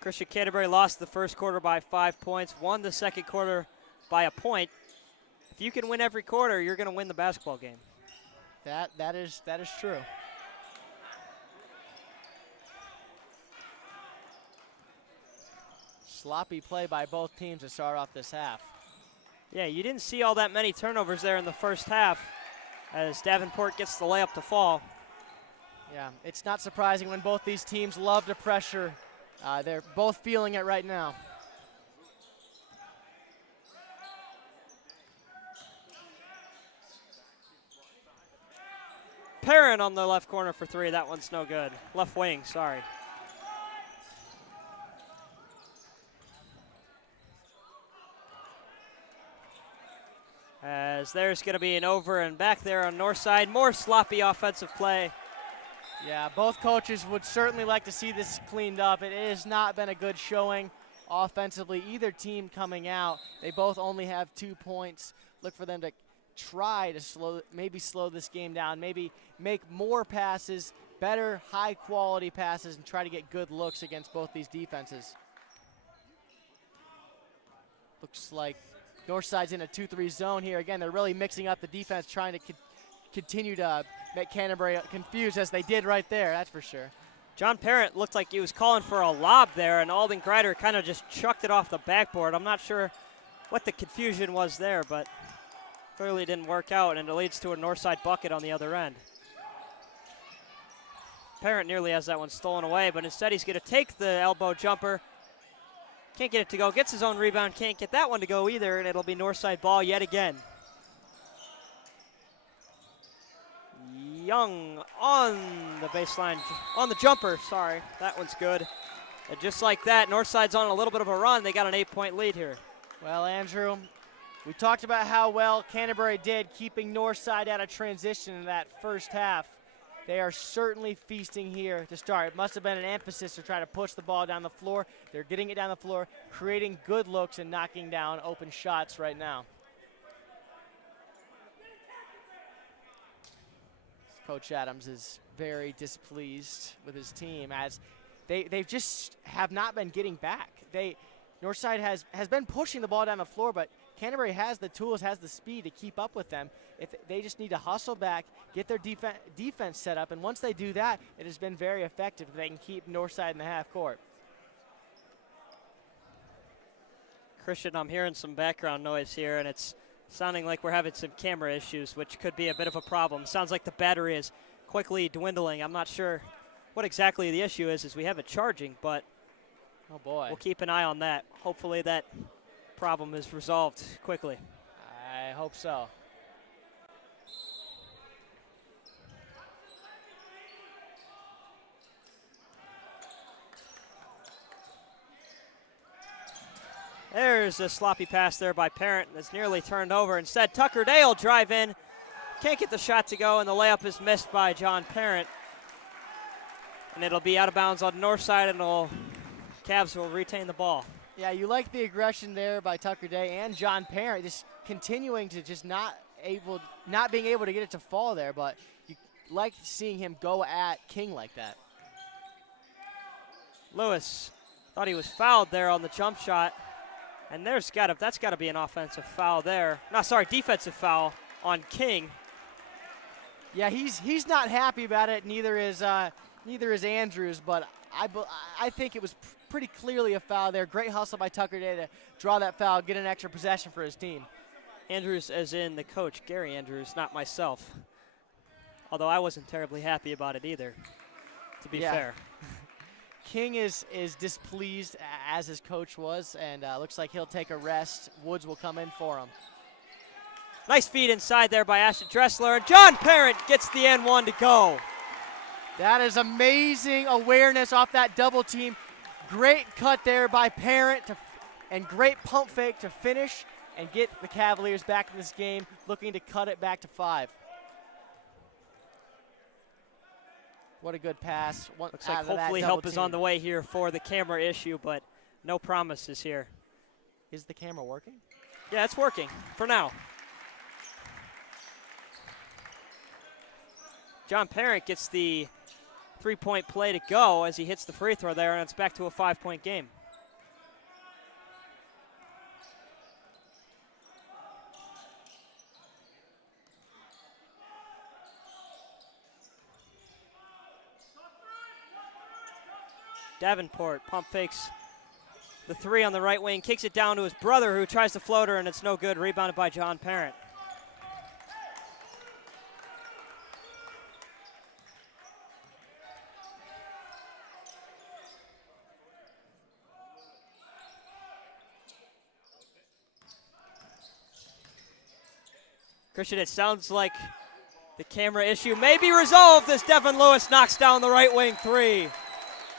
Christian Canterbury lost the first quarter by 5 points, won the second quarter by a point. If you can win every quarter, you're going to win the basketball game. That is true. Sloppy play by both teams to start off this half. Yeah, you didn't see all that many turnovers there in the first half as Davenport gets the layup to fall. Yeah, it's not surprising when both these teams love to pressure. They're both feeling it right now. Perrin on the left corner for 3. That one's no good. Left wing, sorry. As there's going to be an over and back there on Northside. More sloppy offensive play. Yeah, both coaches would certainly like to see this cleaned up. It has not been a good showing offensively. Either team coming out, they both only have 2 points. Look for them to try to slow this game down, maybe make more passes, better high-quality passes, and try to get good looks against both these defenses. Looks like Northside's in a 2-3 zone here. Again, they're really mixing up the defense, trying to continue to make Canterbury confused, as they did right there, that's for sure. John Parent looked like he was calling for a lob there, and Alden Greider kind of just chucked it off the backboard. I'm not sure what the confusion was there, but clearly didn't work out, and it leads to a Northside bucket on the other end. Parent nearly has that one stolen away, but instead he's going to take the elbow jumper. Can't get it to go, gets his own rebound, can't get that one to go either, and it'll be Northside ball yet again. Young on the baseline, on the jumper, sorry. That one's good. And just like that, Northside's on a little bit of a run. They got an 8-point lead here. Well, Andrew, we talked about how well Canterbury did keeping Northside out of transition in that first half. They are certainly feasting here to start. It must have been an emphasis to try to push the ball down the floor. They're getting it down the floor, creating good looks and knocking down open shots right now. Coach Adams is very displeased with his team as they just have not been getting back. Northside has been pushing the ball down the floor, but Canterbury has the tools, has the speed to keep up with them. If they just need to hustle back, get their defense set up, and once they do that, it has been very effective. They can keep Northside in the half court. Christian, I'm hearing some background noise here, and it's sounding like we're having some camera issues, which could be a bit of a problem. Sounds like the battery is quickly dwindling. I'm not sure what exactly the issue is as we have it charging, but oh boy, we'll keep an eye on that. Hopefully that problem is resolved quickly. I hope so. There's a sloppy pass there by Parent that's nearly turned over. Instead, Tucker Day will drive in. Can't get the shot to go, and the layup is missed by John Parent. And it'll be out of bounds on Northside, and Cavs will retain the ball. Yeah, you like the aggression there by Tucker Day and John Parent, just continuing to just not being able to get it to fall there, but you like seeing him go at King like that. Lewis thought he was fouled there on the jump shot. And that's got to be an offensive foul there. No, sorry, defensive foul on King. Yeah, he's not happy about it. Neither is Andrews. But I think it was pretty clearly a foul there. Great hustle by Tucker Day to draw that foul, get an extra possession for his team. Andrews, as in the coach, Gary Andrews, not myself. Although I wasn't terribly happy about it either, to be fair. King is displeased, as his coach was, and looks like he'll take a rest. Woods will come in for him. Nice feed inside there by Ashton Dressler, and John Parent gets the N1 to go. That is amazing awareness off that double team. Great cut there by Parent, and great pump fake to finish and get the Cavaliers back in this game, looking to cut it back to 5. What a good pass. Looks like hopefully help is on the way here for the camera issue, but no promises here. Is the camera working? Yeah, it's working for now. John Parent gets the 3-point play to go as he hits the free throw there, and it's back to a 5-point game. Davenport pump fakes the 3 on the right wing, kicks it down to his brother who tries to floater, and it's no good. Rebounded by John Parent. Christian, it sounds like the camera issue may be resolved as Devin Lewis knocks down the right wing 3.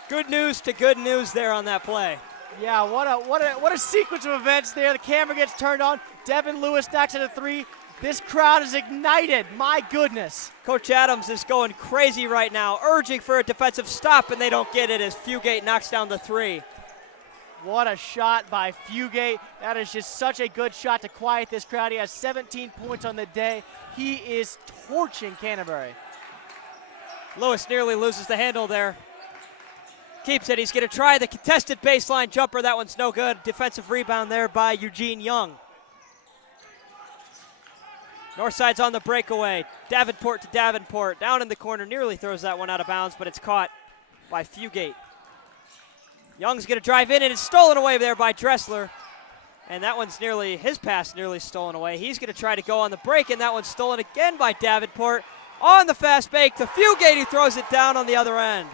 Good news to good news there on that play. Yeah, what a sequence of events there. The camera gets turned on. Devin Lewis knocks at a 3. This crowd is ignited. My goodness. Coach Adams is going crazy right now, urging for a defensive stop, and they don't get it as Fugate knocks down the 3. What a shot by Fugate. That is just such a good shot to quiet this crowd. He has 17 points on the day. He is torching Canterbury. Lewis nearly loses the handle there. Keeps it. He's going to try the contested baseline jumper. That one's no good. Defensive rebound there by Eugene Young. Northside's on the breakaway. Davenport to Davenport. Down in the corner. Nearly throws that one out of bounds, but it's caught by Fugate. Young's going to drive in, and it's stolen away there by Dressler. And that one's nearly, his pass nearly stolen away. He's going to try to go on the break, and that one's stolen again by Davenport. On the fast break to Fugate, who throws it down on the other end.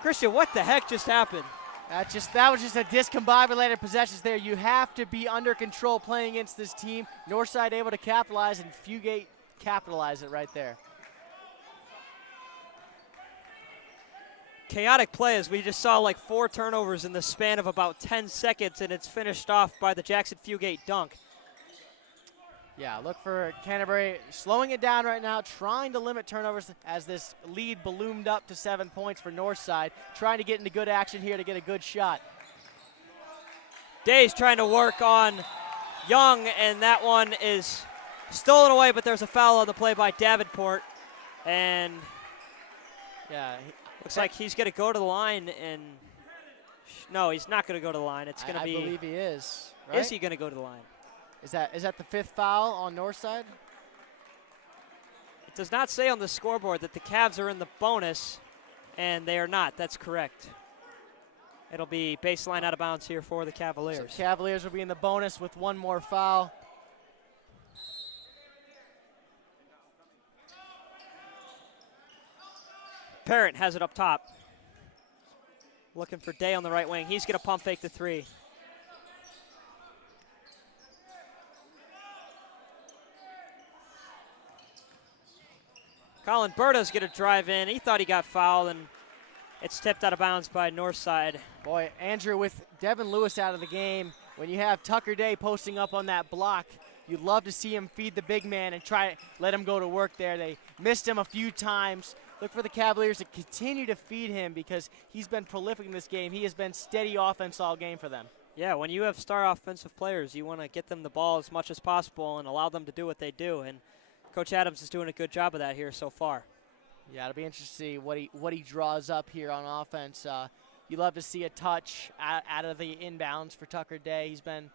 Christian, what the heck just happened? That was just a discombobulated possessions there. You have to be under control playing against this team. Northside able to capitalize, and Fugate capitalized it right there. Chaotic play as we just saw like 4 turnovers in the span of about 10 seconds, and it's finished off by the Jackson Fugate dunk. Yeah, look for Canterbury slowing it down right now, trying to limit turnovers as this lead ballooned up to 7 points for Northside, trying to get into good action here to get a good shot. Day's trying to work on Young, and that one is stolen away, but there's a foul on the play by Davenport. And yeah, looks like he's going to go to the line, and no, he's not going to go to the line. It's going to be. I believe he is. Right? Is he going to go to the line? Is that the 5th foul on Northside? It does not say on the scoreboard that the Cavs are in the bonus, and they are not. That's correct. It'll be baseline out of bounds here for the Cavaliers. So Cavaliers will be in the bonus with 1 more foul. Parent has it up top. Looking for Day on the right wing. He's going to pump fake the 3. Colin Berta's going to drive in. He thought he got fouled, and it's tipped out of bounds by Northside. Boy, Andrew, with Devin Lewis out of the game, when you have Tucker Day posting up on that block, you'd love to see him feed the big man and try to let him go to work there. They missed him a few times. Look for the Cavaliers to continue to feed him because he's been prolific in this game. He has been steady offense all game for them. Yeah, when you have star offensive players, you want to get them the ball as much as possible and allow them to do what they do. And Coach Adams is doing a good job of that here so far. Yeah, it'll be interesting to see what he draws up here on offense. You love to see a touch out of the inbounds for Tucker Day. He's been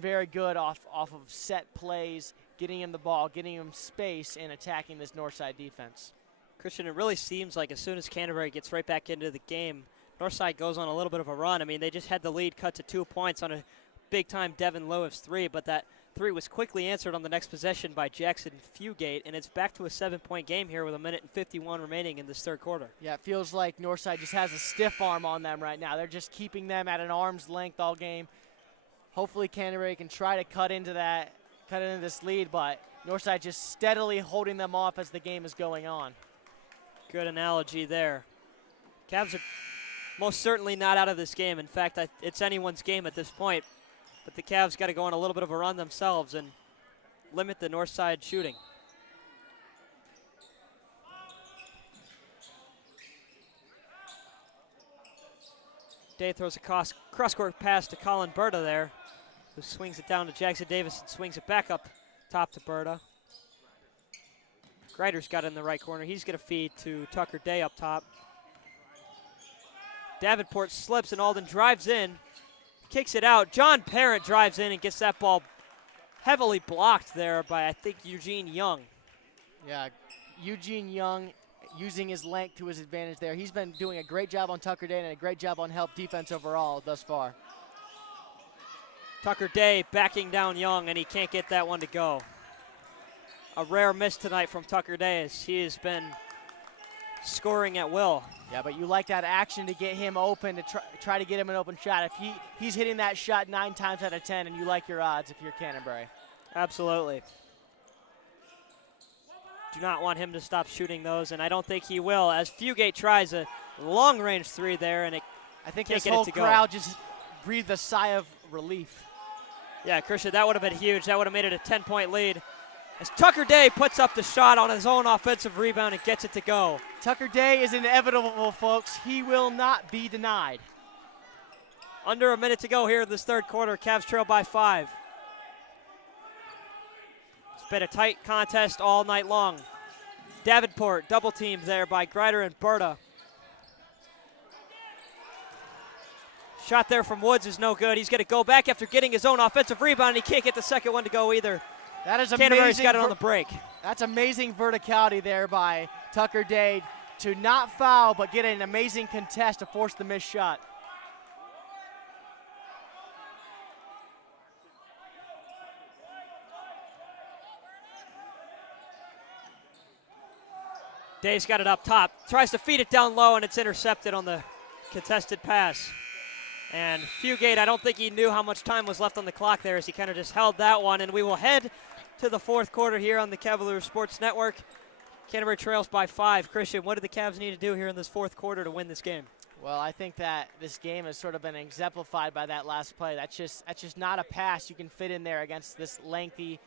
very good off of set plays, getting him the ball, getting him space, and attacking this Northside defense. Christian, it really seems like as soon as Canterbury gets right back into the game, Northside goes on a little bit of a run. I mean, they just had the lead cut to 2 points on a big-time Devin Lewis 3, but that 3 was quickly answered on the next possession by Jackson Fugate, and it's back to a 7-point game here with 1:51 remaining in this third quarter. Yeah, it feels like Northside just has a stiff arm on them right now. They're just keeping them at an arm's length all game. Hopefully Canterbury can try to cut into this lead, but Northside just steadily holding them off as the game is going on. Good analogy there. Cavs are most certainly not out of this game. In fact, it's anyone's game at this point. but the Cavs got to go on a little bit of a run themselves and limit the Northside shooting. Day throws a cross-court pass to Colin Berta there, who swings it down to Jackson Davis and swings it back up top to Berta. Greider's got it in the right corner. He's going to feed to Tucker Day up top. Davenport slips and Alden drives in, kicks it out. John Parent drives in and gets that ball heavily blocked there by, I think, Eugene Young. Yeah, Eugene Young using his length to his advantage there. He's been doing a great job on Tucker Day and a great job on help defense overall thus far. Tucker Day backing down Young, and he can't get that one to go. A rare miss tonight from Tucker Day as he has been scoring at will. Yeah, but you like that action to get him open, to try to get him an open shot. If he's hitting that shot 9 times out of 10, and you like your odds if you're Canterbury. Absolutely. Do not want him to stop shooting those, and I don't think he will, as Fugate tries a long-range 3 there, and I think can't this get whole it to go. crowd just breathed a sigh of relief. Yeah, Christian, that would have been huge. That would have made it a 10-point lead. As Tucker Day puts up the shot on his own offensive rebound and gets it to go. Tucker Day is inevitable, folks. He will not be denied. Under a minute to go here in this third quarter. Cavs trail by 5. It's been a tight contest all night long. Davenport double teamed there by Greider and Berta. Shot there from Woods is no good. He's going to go back after getting his own offensive rebound, and he can't get the second one to go either. That is Canterbury's amazing. got it on the break. That's amazing verticality there by Tucker Day to not foul but get an amazing contest to force the missed shot. Day's got it up top. Tries to feed it down low, and it's intercepted on the contested pass. And Fugate, I don't think he knew how much time was left on the clock there as he kind of just held that one. And we will head to the fourth quarter here on the Cavalier Sports Network. Canterbury trails by 5. Christian, what do the Cavs need to do here in this fourth quarter to win this game? Well, I think that this game has sort of been exemplified by that last play. That's just not a pass you can fit in there against this lengthy,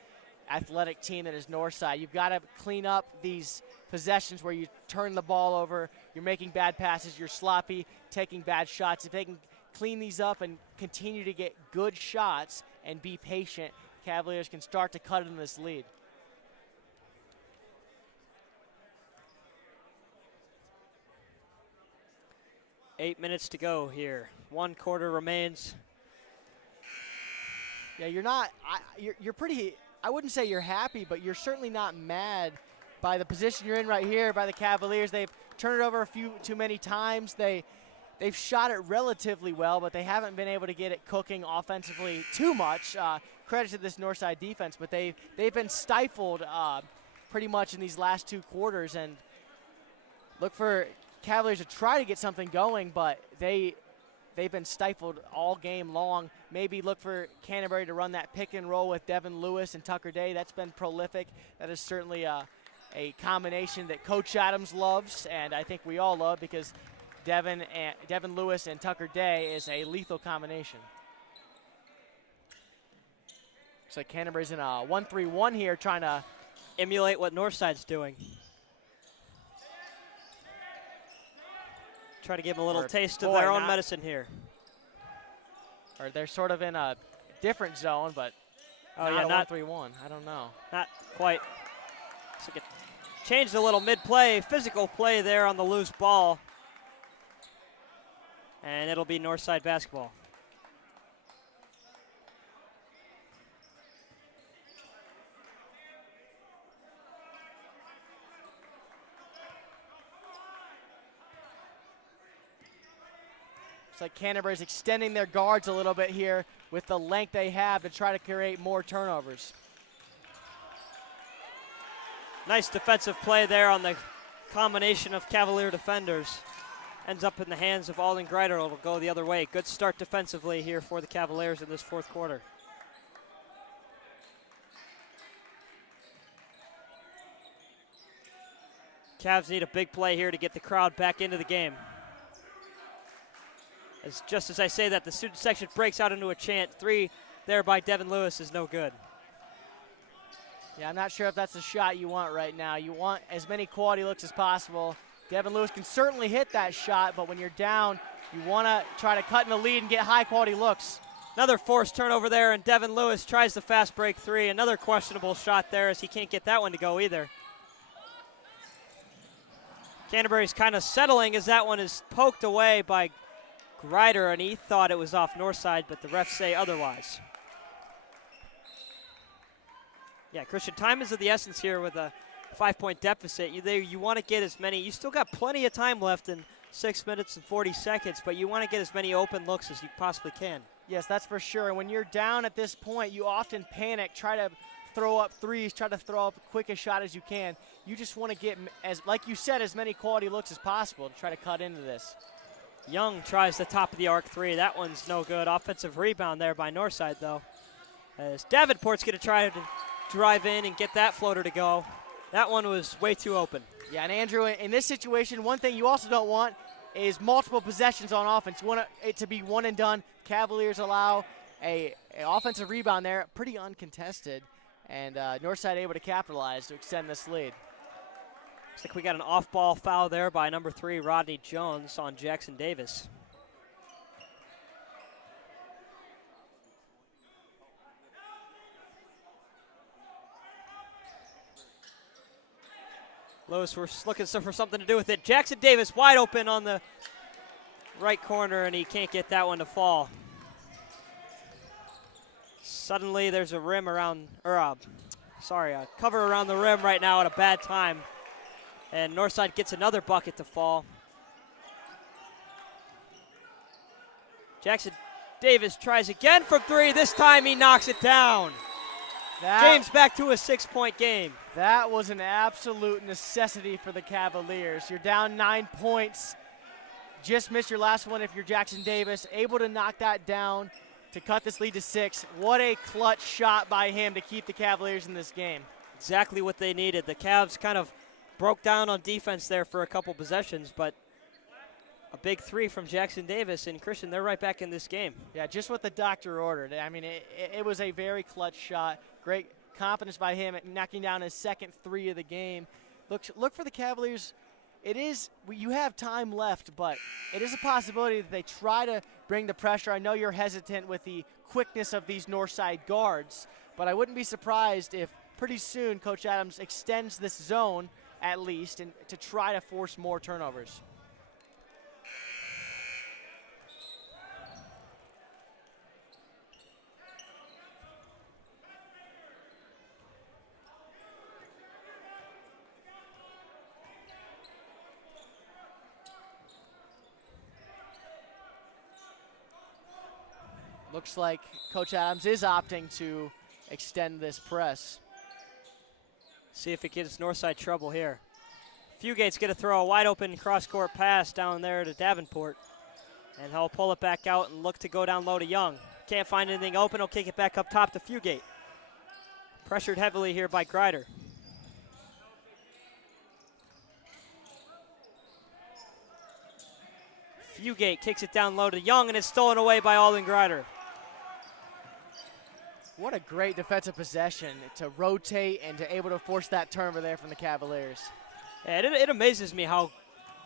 athletic team that is Northside. You've got to clean up these possessions where you turn the ball over, you're making bad passes, you're sloppy, taking bad shots. If they can clean these up and continue to get good shots and be patient, Cavaliers can start to cut in this lead. Eight minutes to go here. One quarter remains. Yeah, you're pretty, I wouldn't say you're happy, but you're certainly not mad by the position you're in right here by the Cavaliers. They've turned it over a few too many times. They've shot it relatively well, but they haven't been able to get it cooking offensively too much. Credit to this Northside defense, but they've been stifled pretty much in these last 2 quarters. And look for Cavaliers to try to get something going, but they've been stifled all game long. Maybe look for Canterbury to run that pick and roll with Devin Lewis and Tucker Day. That's been prolific. That is certainly a combination that Coach Adams loves, and I think we all love, because Devin Lewis and Tucker Day is a lethal combination. Looks like Canterbury's in a 1-3-1 here, trying to emulate what Northside's doing. Try to give them a little taste of their own medicine here. Or they're sort of in a different zone, but not 1-3-1. I don't know. Not quite. So it changed a little mid-play, physical play there on the loose ball. And it'll be Northside basketball. It's like Canterbury's extending their guards a little bit here with the length they have to try to create more turnovers. Nice defensive play there on the combination of Cavalier defenders. Ends up in the hands of Alden Greider. It'll go the other way. Good start defensively here for the Cavaliers in this fourth quarter. Cavs need a big play here to get the crowd back into the game. Just as I say that, the student section breaks out into a chant. 3 there by Devin Lewis is no good. Yeah, I'm not sure if that's the shot you want right now. You want as many quality looks as possible. Devin Lewis can certainly hit that shot, but when you're down, you want to try to cut in the lead and get high-quality looks. Another forced turnover there, and Devin Lewis tries the fast break three. Another questionable shot there as he can't get that one to go either. Canterbury's kind of settling as that one is poked away by Grider, and he thought it was off Northside, but the refs say otherwise. Yeah, Christian, time is of the essence here with a 5-point deficit. You want to get as many. You still got plenty of time left in 6 minutes and 40 seconds, but you want to get as many open looks as you possibly can. Yes, that's for sure. And when you're down at this point, you often panic, try to throw up threes, try to throw up quick a shot as you can. You just want to get, as like you said, as many quality looks as possible to try to cut into this. Young tries the top of the arc three. That one's no good. Offensive rebound there by Northside, though. As Davenport's going to try to drive in and get that floater to go. That one was way too open. Yeah, and Andrew, in this situation, one thing you also don't want is multiple possessions on offense. You want it to be one and done. Cavaliers allow a offensive rebound there, pretty uncontested, and Northside able to capitalize to extend this lead. Looks like we got an off-ball foul there by number 3, Rodney Jones, on Jackson Davis. Lewis was looking for something to do with it. Jackson Davis wide open on the right corner, and he can't get that one to fall. Suddenly there's a rim around, or a cover around the rim right now at a bad time. And Northside gets another bucket to fall. Jackson Davis tries again from 3. This time he knocks it down. James back to a 6-point game. That was an absolute necessity for the Cavaliers. You're down 9 points. Just missed your last one if you're Jackson Davis. Able to knock that down to cut this lead to 6. What a clutch shot by him to keep the Cavaliers in this game. Exactly what they needed. The Cavs kind of broke down on defense there for a couple possessions, but a big 3 from Jackson Davis, and Christian, they're right back in this game. Yeah, just what the doctor ordered. I mean, it was a very clutch shot. Great confidence by him at knocking down his second 3 of the game. Look for the Cavaliers. You have time left, but it is a possibility that they try to bring the pressure. I know you're hesitant with the quickness of these Northside guards, but I wouldn't be surprised if pretty soon Coach Adams extends this zone at least and to try to force more turnovers. Looks like Coach Adams is opting to extend this press. See if it gives Northside trouble here. Fugate's going to throw a wide open cross-court pass down there to Davenport. And he'll pull it back out and look to go down low to Young. Can't find anything open. He'll kick it back up top to Fugate. Pressured heavily here by Grider. Fugate kicks it down low to Young, and it's stolen away by Alden Grider. What a great defensive possession to rotate and to able to force that turnover there from the Cavaliers. Yeah, it amazes me how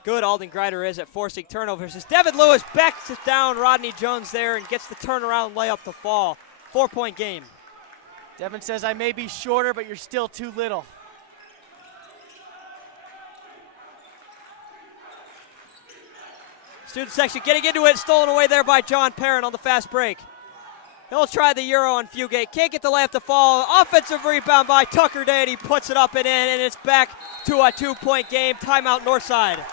good Alden Grider is at forcing turnovers. As Devin Lewis backs it down Rodney Jones there and gets the turnaround layup to fall. 4-point game. Devin says, I may be shorter, but you're still too little. Student section getting into it, stolen away there by John Parent on the fast break. He'll try the Euro on Fugate. Can't get the layup to fall. Offensive rebound by Tucker Day, and he puts it up and in, and it's back to a 2-point game. Timeout Northside.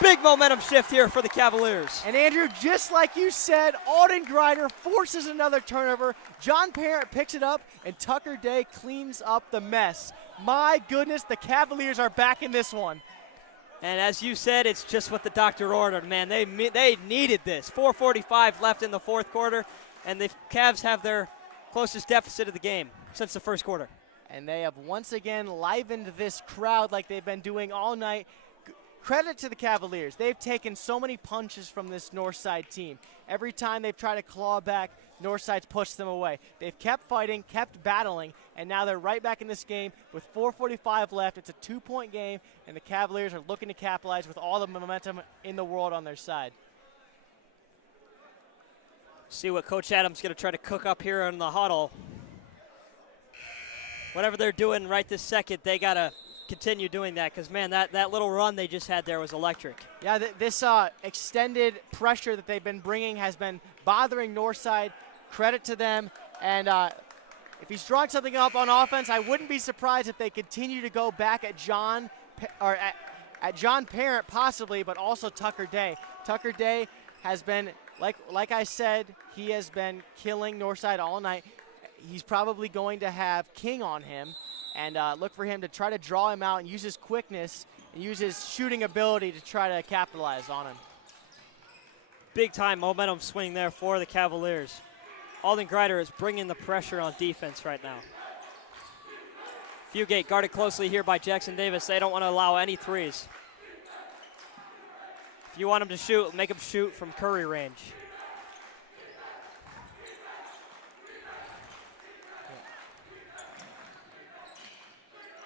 Big momentum shift here for the Cavaliers. And Andrew, just like you said, Alden Grider forces another turnover. John Parent picks it up, and Tucker Day cleans up the mess. My goodness, the Cavaliers are back in this one. And as you said, it's just what the doctor ordered, man. They needed this. 4:45 left in the fourth quarter, and the Cavs have their closest deficit of the game since the first quarter. And they have once again livened this crowd like they've been doing all night. credit to the Cavaliers. They've taken so many punches from this Northside team. Every time they've tried to claw back, Northside's pushed them away. They've kept fighting, kept battling, and now they're right back in this game with 4:45 left. It's a 2-point game, and the Cavaliers are looking to capitalize with all the momentum in the world on their side. See what Coach Adams going to try to cook up here in the huddle. Whatever they're doing right this second, they got to continue doing that because, man, that little run they just had there was electric. Yeah, this extended pressure that they've been bringing has been bothering Northside. Credit to them. And if he's drawing something up on offense, I wouldn't be surprised if they continue to go back at John Parent possibly, but also Tucker Day. Tucker Day has been, like I said, he has been killing Northside all night. He's probably going to have King on him, and look for him to try to draw him out and use his quickness and use his shooting ability to try to capitalize on him. Big time momentum swing there for the Cavaliers. Alden Greider is bringing the pressure on defense right now. Fugate guarded closely here by Jackson Davis. They don't want to allow any threes. If you want them to shoot, make them shoot from Curry range.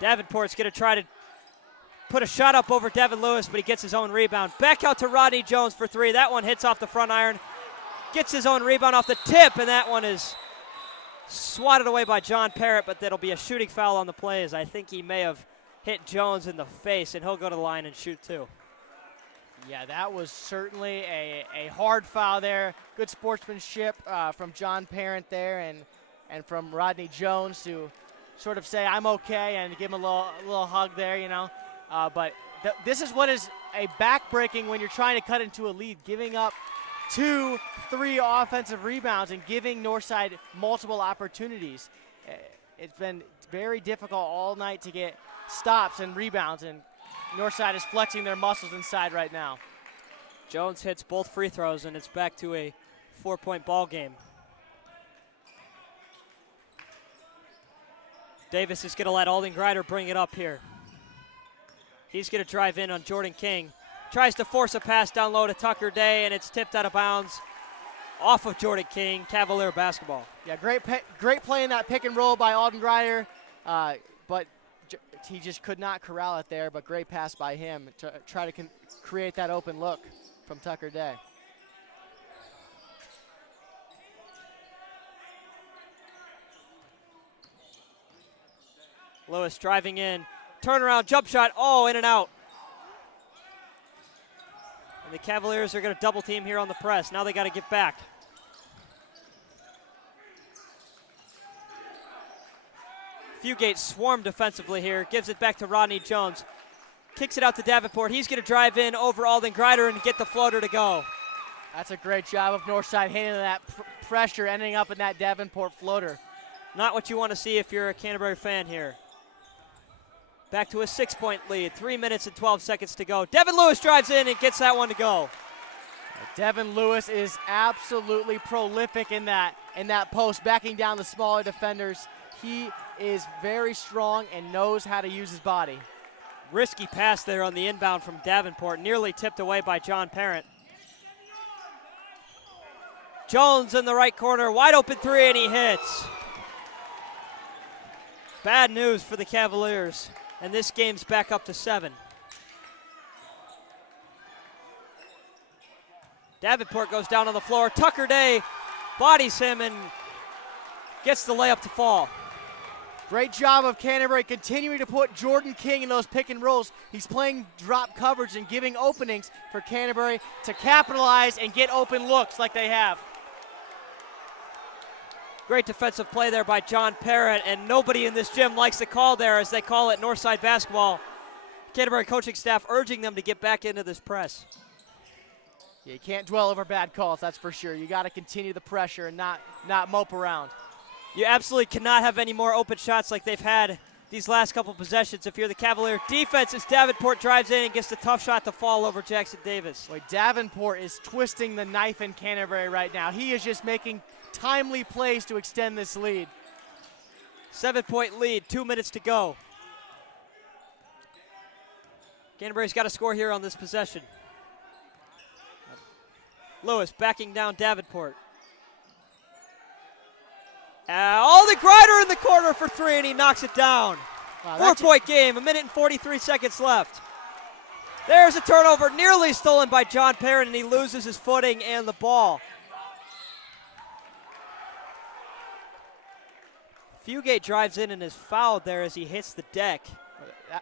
Davenport's going to try to put a shot up over Devin Lewis, but he gets his own rebound. Back out to Rodney Jones for three. That one hits off the front iron. Gets his own rebound off the tip, and that one is swatted away by John Parrott, but that'll be a shooting foul on the play, as I think he may have hit Jones in the face, and he'll go to the line and shoot two. Yeah, that was certainly a hard foul there. Good sportsmanship from John Parent there and from Rodney Jones to sort of say, I'm okay, and give him a little hug there, you know. But this is what is a backbreaking when you're trying to cut into a lead, giving up 2-3 offensive rebounds and giving Northside multiple opportunities. It's been very difficult all night to get stops and rebounds, and Northside is flexing their muscles inside right now. Jones hits both free throws, and it's back to a 4-point ball game. Davis is going to let Alden Greider bring it up here. He's going to drive in on Jordan King. Tries to force a pass down low to Tucker Day, and it's tipped out of bounds off of Jordan King. Cavalier basketball. Yeah, great play in that pick and roll by Alden Greider, but he just could not corral it there, but great pass by him to try to create that open look from Tucker Day. Lewis driving in, turnaround jump shot, oh, in and out. And the Cavaliers are going to double team here on the press. Now they got to get back. Fugate swarmed defensively here, gives it back to Rodney Jones. Kicks it out to Davenport. He's going to drive in over Alden Greider and get the floater to go. That's a great job of Northside handling that pressure, ending up in that Davenport floater. Not what you want to see if you're a Canterbury fan here. Back to a 6-point lead, 3 minutes and 12 seconds to go. Devin Lewis drives in and gets that one to go. Devin Lewis is absolutely prolific in that post, backing down the smaller defenders. He is very strong and knows how to use his body. Risky pass there on the inbound from Davenport, nearly tipped away by John Parent. Jones in the right corner, wide open three, and he hits. Bad news for the Cavaliers, and this game's back up to 7. Davenport goes down on the floor. Tucker Day bodies him and gets the layup to fall. Great job of Canterbury continuing to put Jordan King in those pick and rolls. He's playing drop coverage and giving openings for Canterbury to capitalize and get open looks like they have. Great defensive play there by John Parrott, and nobody in this gym likes the call there, as they call it Northside basketball. Canterbury coaching staff urging them to get back into this press. Yeah, you can't dwell over bad calls, that's for sure. You got to continue the pressure and not mope around. You absolutely cannot have any more open shots like they've had these last couple possessions. If you're the Cavalier defense, as Davenport drives in and gets the tough shot to fall over Jackson Davis. Boy, Davenport is twisting the knife in Canterbury right now. He is just making timely plays to extend this lead. 7-point lead, 2 minutes to go. Canterbury's got to score here on this possession. Lewis backing down Davenport. The grider in the corner for 3, and he knocks it down. Wow, 4-point game, 1 minute and 43 seconds left. There's a turnover, nearly stolen by John Perrin, and he loses his footing and the ball. Fugate drives in and is fouled there as he hits the deck.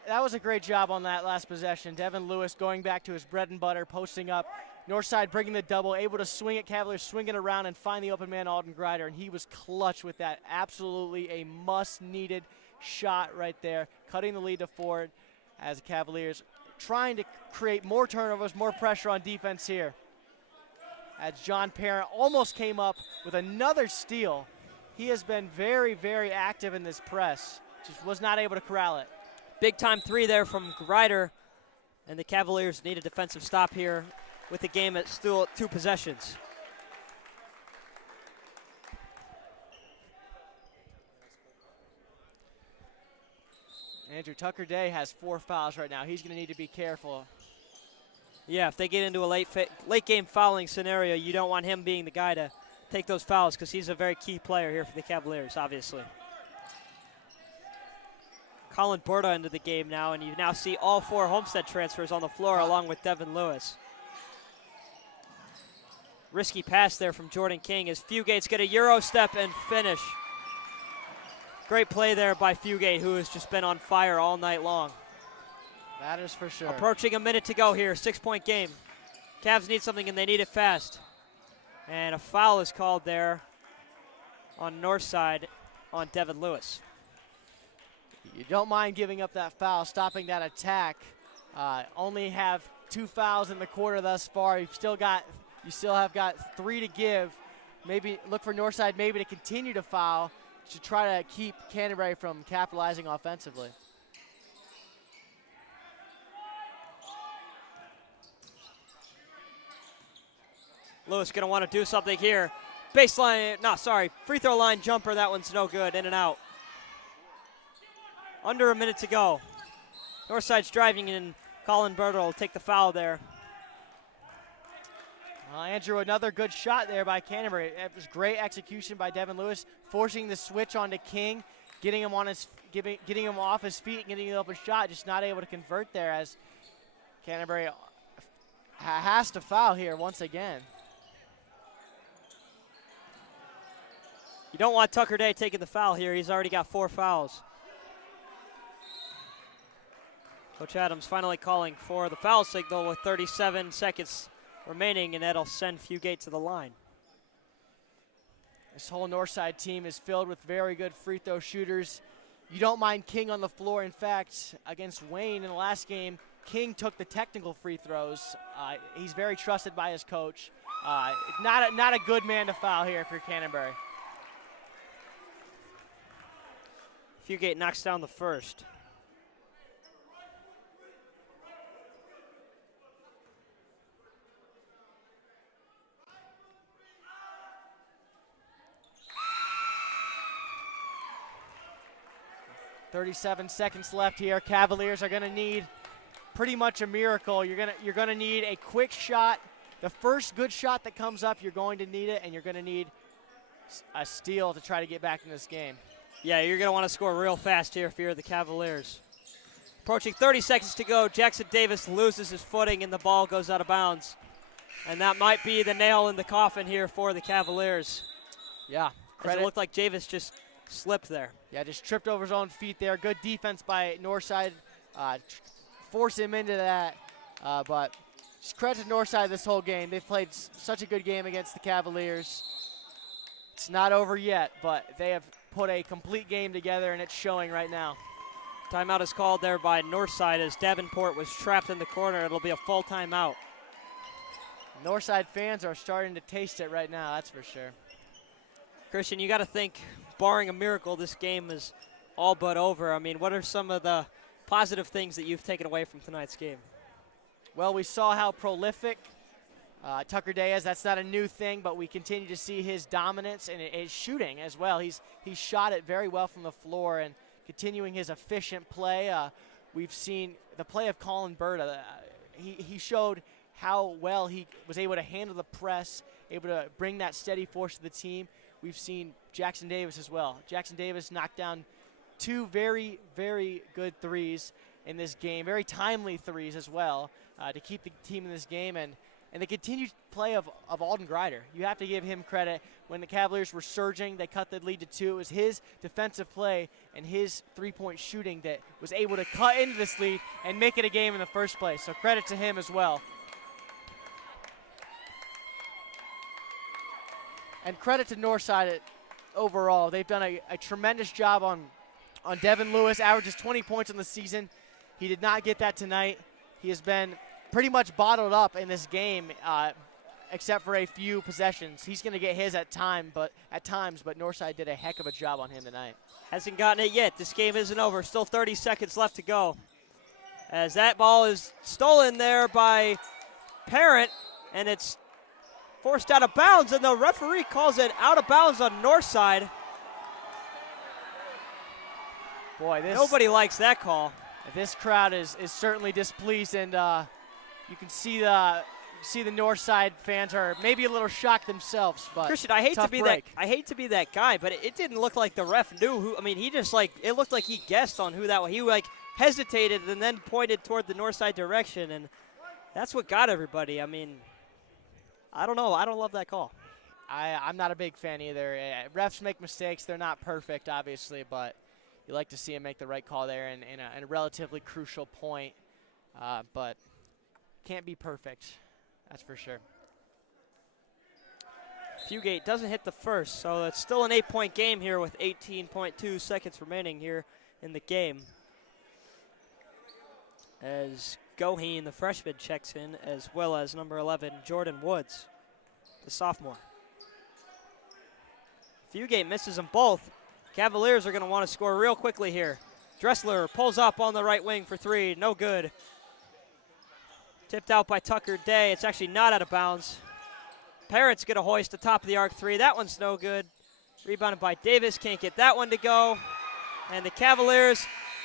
That was a great job on that last possession. Devin Lewis going back to his bread and butter, posting up. Northside bringing the double, able to swing it, Cavaliers swing it around and find the open man, Alden Grider, and he was clutch with that. Absolutely a must-needed shot right there, cutting the lead to 4 as the Cavaliers trying to create more turnovers, more pressure on defense here. As John Perrin almost came up with another steal. He has been very, very active in this press. Just was not able to corral it. Big time 3 there from Grider, and the Cavaliers need a defensive stop here with the game at still 2 possessions. Andrew, Tucker Day has 4 fouls right now. He's going to need to be careful. Yeah, if they get into a late game fouling scenario, you don't want him being the guy to take those fouls because he's a very key player here for the Cavaliers, obviously. Colin Berta into the game now, and you now see all 4 Homestead transfers on the floor along with Devin Lewis. Risky pass there from Jordan King as Fugate's get a Euro step and finish. Great play there by Fugate, who has just been on fire all night long. That is for sure. Approaching a minute to go here, 6-point game. Cavs need something and they need it fast. And a foul is called there on Northside on Devin Lewis. You don't mind giving up that foul, stopping that attack. Only have 2 fouls in the quarter thus far. You still have got 3 to give. Maybe look for Northside maybe to continue to foul to try to keep Canterbury from capitalizing offensively. Lewis going to want to do something here. Free throw line jumper, that one's no good, in and out. Under a minute to go. Northside's driving in. Colin Berta will take the foul there. Well, Andrew, another good shot there by Canterbury. It was great execution by Devin Lewis, forcing the switch onto King, getting him off his feet, getting the open shot, just not able to convert there as Canterbury has to foul here once again. You don't want Tucker Day taking the foul here. He's already got 4 fouls. Coach Adams finally calling for the foul signal with 37 seconds remaining, and that'll send Fugate to the line. This whole Northside team is filled with very good free throw shooters. You don't mind King on the floor. In fact, against Wayne in the last game, King took the technical free throws. He's very trusted by his coach. Not a good man to foul here for Canterbury. Fugate knocks down the first. .37 seconds left here. Cavaliers are going to need pretty much a miracle. You're going to need a quick shot. The first good shot that comes up, you're going to need it, and you're going to need a steal to try to get back in this game. Yeah, you're going to want to score real fast here if you're the Cavaliers. Approaching 30 seconds to go, Jackson Davis loses his footing and the ball goes out of bounds. And that might be the nail in the coffin here for the Cavaliers. Yeah. It looked like Davis just slipped there. Yeah, just tripped over his own feet there. Good defense by Northside. Force him into that. But just credit to Northside this whole game. They've played such a good game against the Cavaliers. It's not over yet, but they have put a complete game together, and it's showing right now. Timeout is called there by Northside as Davenport was trapped in the corner. It'll be a full timeout. Northside fans are starting to taste it right now, that's for sure. Christian, you got to think, barring a miracle, this game is all but over. I mean, what are some of the positive things that you've taken away from tonight's game? Well, we saw how prolific Tucker Day is. That's not a new thing, but we continue to see his dominance and his shooting as well. He's shot it very well from the floor and continuing his efficient play. we've seen the play of Colin Bird. He showed how well he was able to handle the press, able to bring that steady force to the team. We've seen Jackson Davis as well. Jackson Davis knocked down 2 very, very good threes in this game, very timely threes as well, to keep the team in this game. And the continued play of Alden Grider. You have to give him credit. When the Cavaliers were surging, they cut the lead to 2. It was his defensive play and his three-point shooting that was able to cut into this lead and make it a game in the first place. So credit to him as well. And credit to Northside overall. They've done a tremendous job on Devin Lewis, averages 20 points in the season. He did not get that tonight. He has been pretty much bottled up in this game, except for a few possessions. He's going to get his at times, but Northside did a heck of a job on him tonight. Hasn't gotten it yet. This game isn't over. Still 30 seconds left to go. As that ball is stolen there by Parent, and it's forced out of bounds, and the referee calls it out of bounds on Northside. Boy, nobody likes that call. This crowd is certainly displeased, and you can see the Northside fans are maybe a little shocked themselves. But Christian, I hate tough to be break. that. I hate to be that guy, but it didn't look like the ref knew who. I mean, he just it looked like he guessed on who that was. He hesitated and then pointed toward the Northside direction, and that's what got everybody. I mean, I don't know. I don't love that call. I'm not a big fan either. Refs make mistakes. They're not perfect, obviously, but you like to see him make the right call there in a relatively crucial point. But can't be perfect, that's for sure. Fugate doesn't hit the first, so it's still an 8-point game here with 18.2 seconds remaining here in the game. As Goheen, the freshman, checks in, as well as number 11, Jordan Woods, the sophomore. Fugate misses them both. Cavaliers are going to want to score real quickly here. Dressler pulls up on the right wing for 3, no good. Tipped out by Tucker Day. It's actually not out of bounds. Parent's going to hoist the top of the arc 3. That one's no good. Rebounded by Davis. Can't get that one to go. And the Cavaliers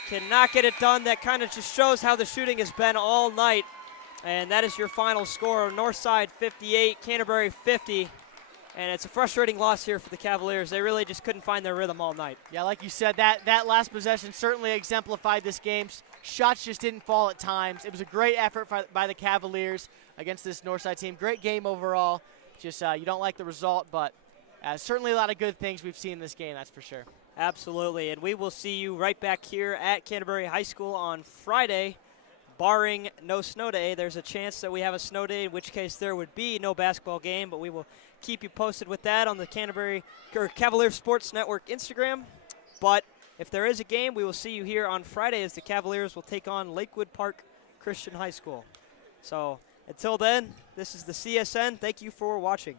cannot get it done. That kind of just shows how the shooting has been all night. And that is your final score. Northside 58, Canterbury 50. And it's a frustrating loss here for the Cavaliers. They really just couldn't find their rhythm all night. Yeah, like you said, that last possession certainly exemplified this game. Shots just didn't fall at times. It was a great effort by the Cavaliers against this Northside team. Great game overall. Just you don't like the result, but certainly a lot of good things we've seen in this game, that's for sure. Absolutely, and we will see you right back here at Canterbury High School on Friday, barring no snow day. There's a chance that we have a snow day, in which case there would be no basketball game, but we will keep you posted with that on the Cavalier Sports Network Instagram. But if there is a game, we will see you here on Friday as the Cavaliers will take on Lakewood Park Christian High School. So until then, this is the CSN. Thank you for watching.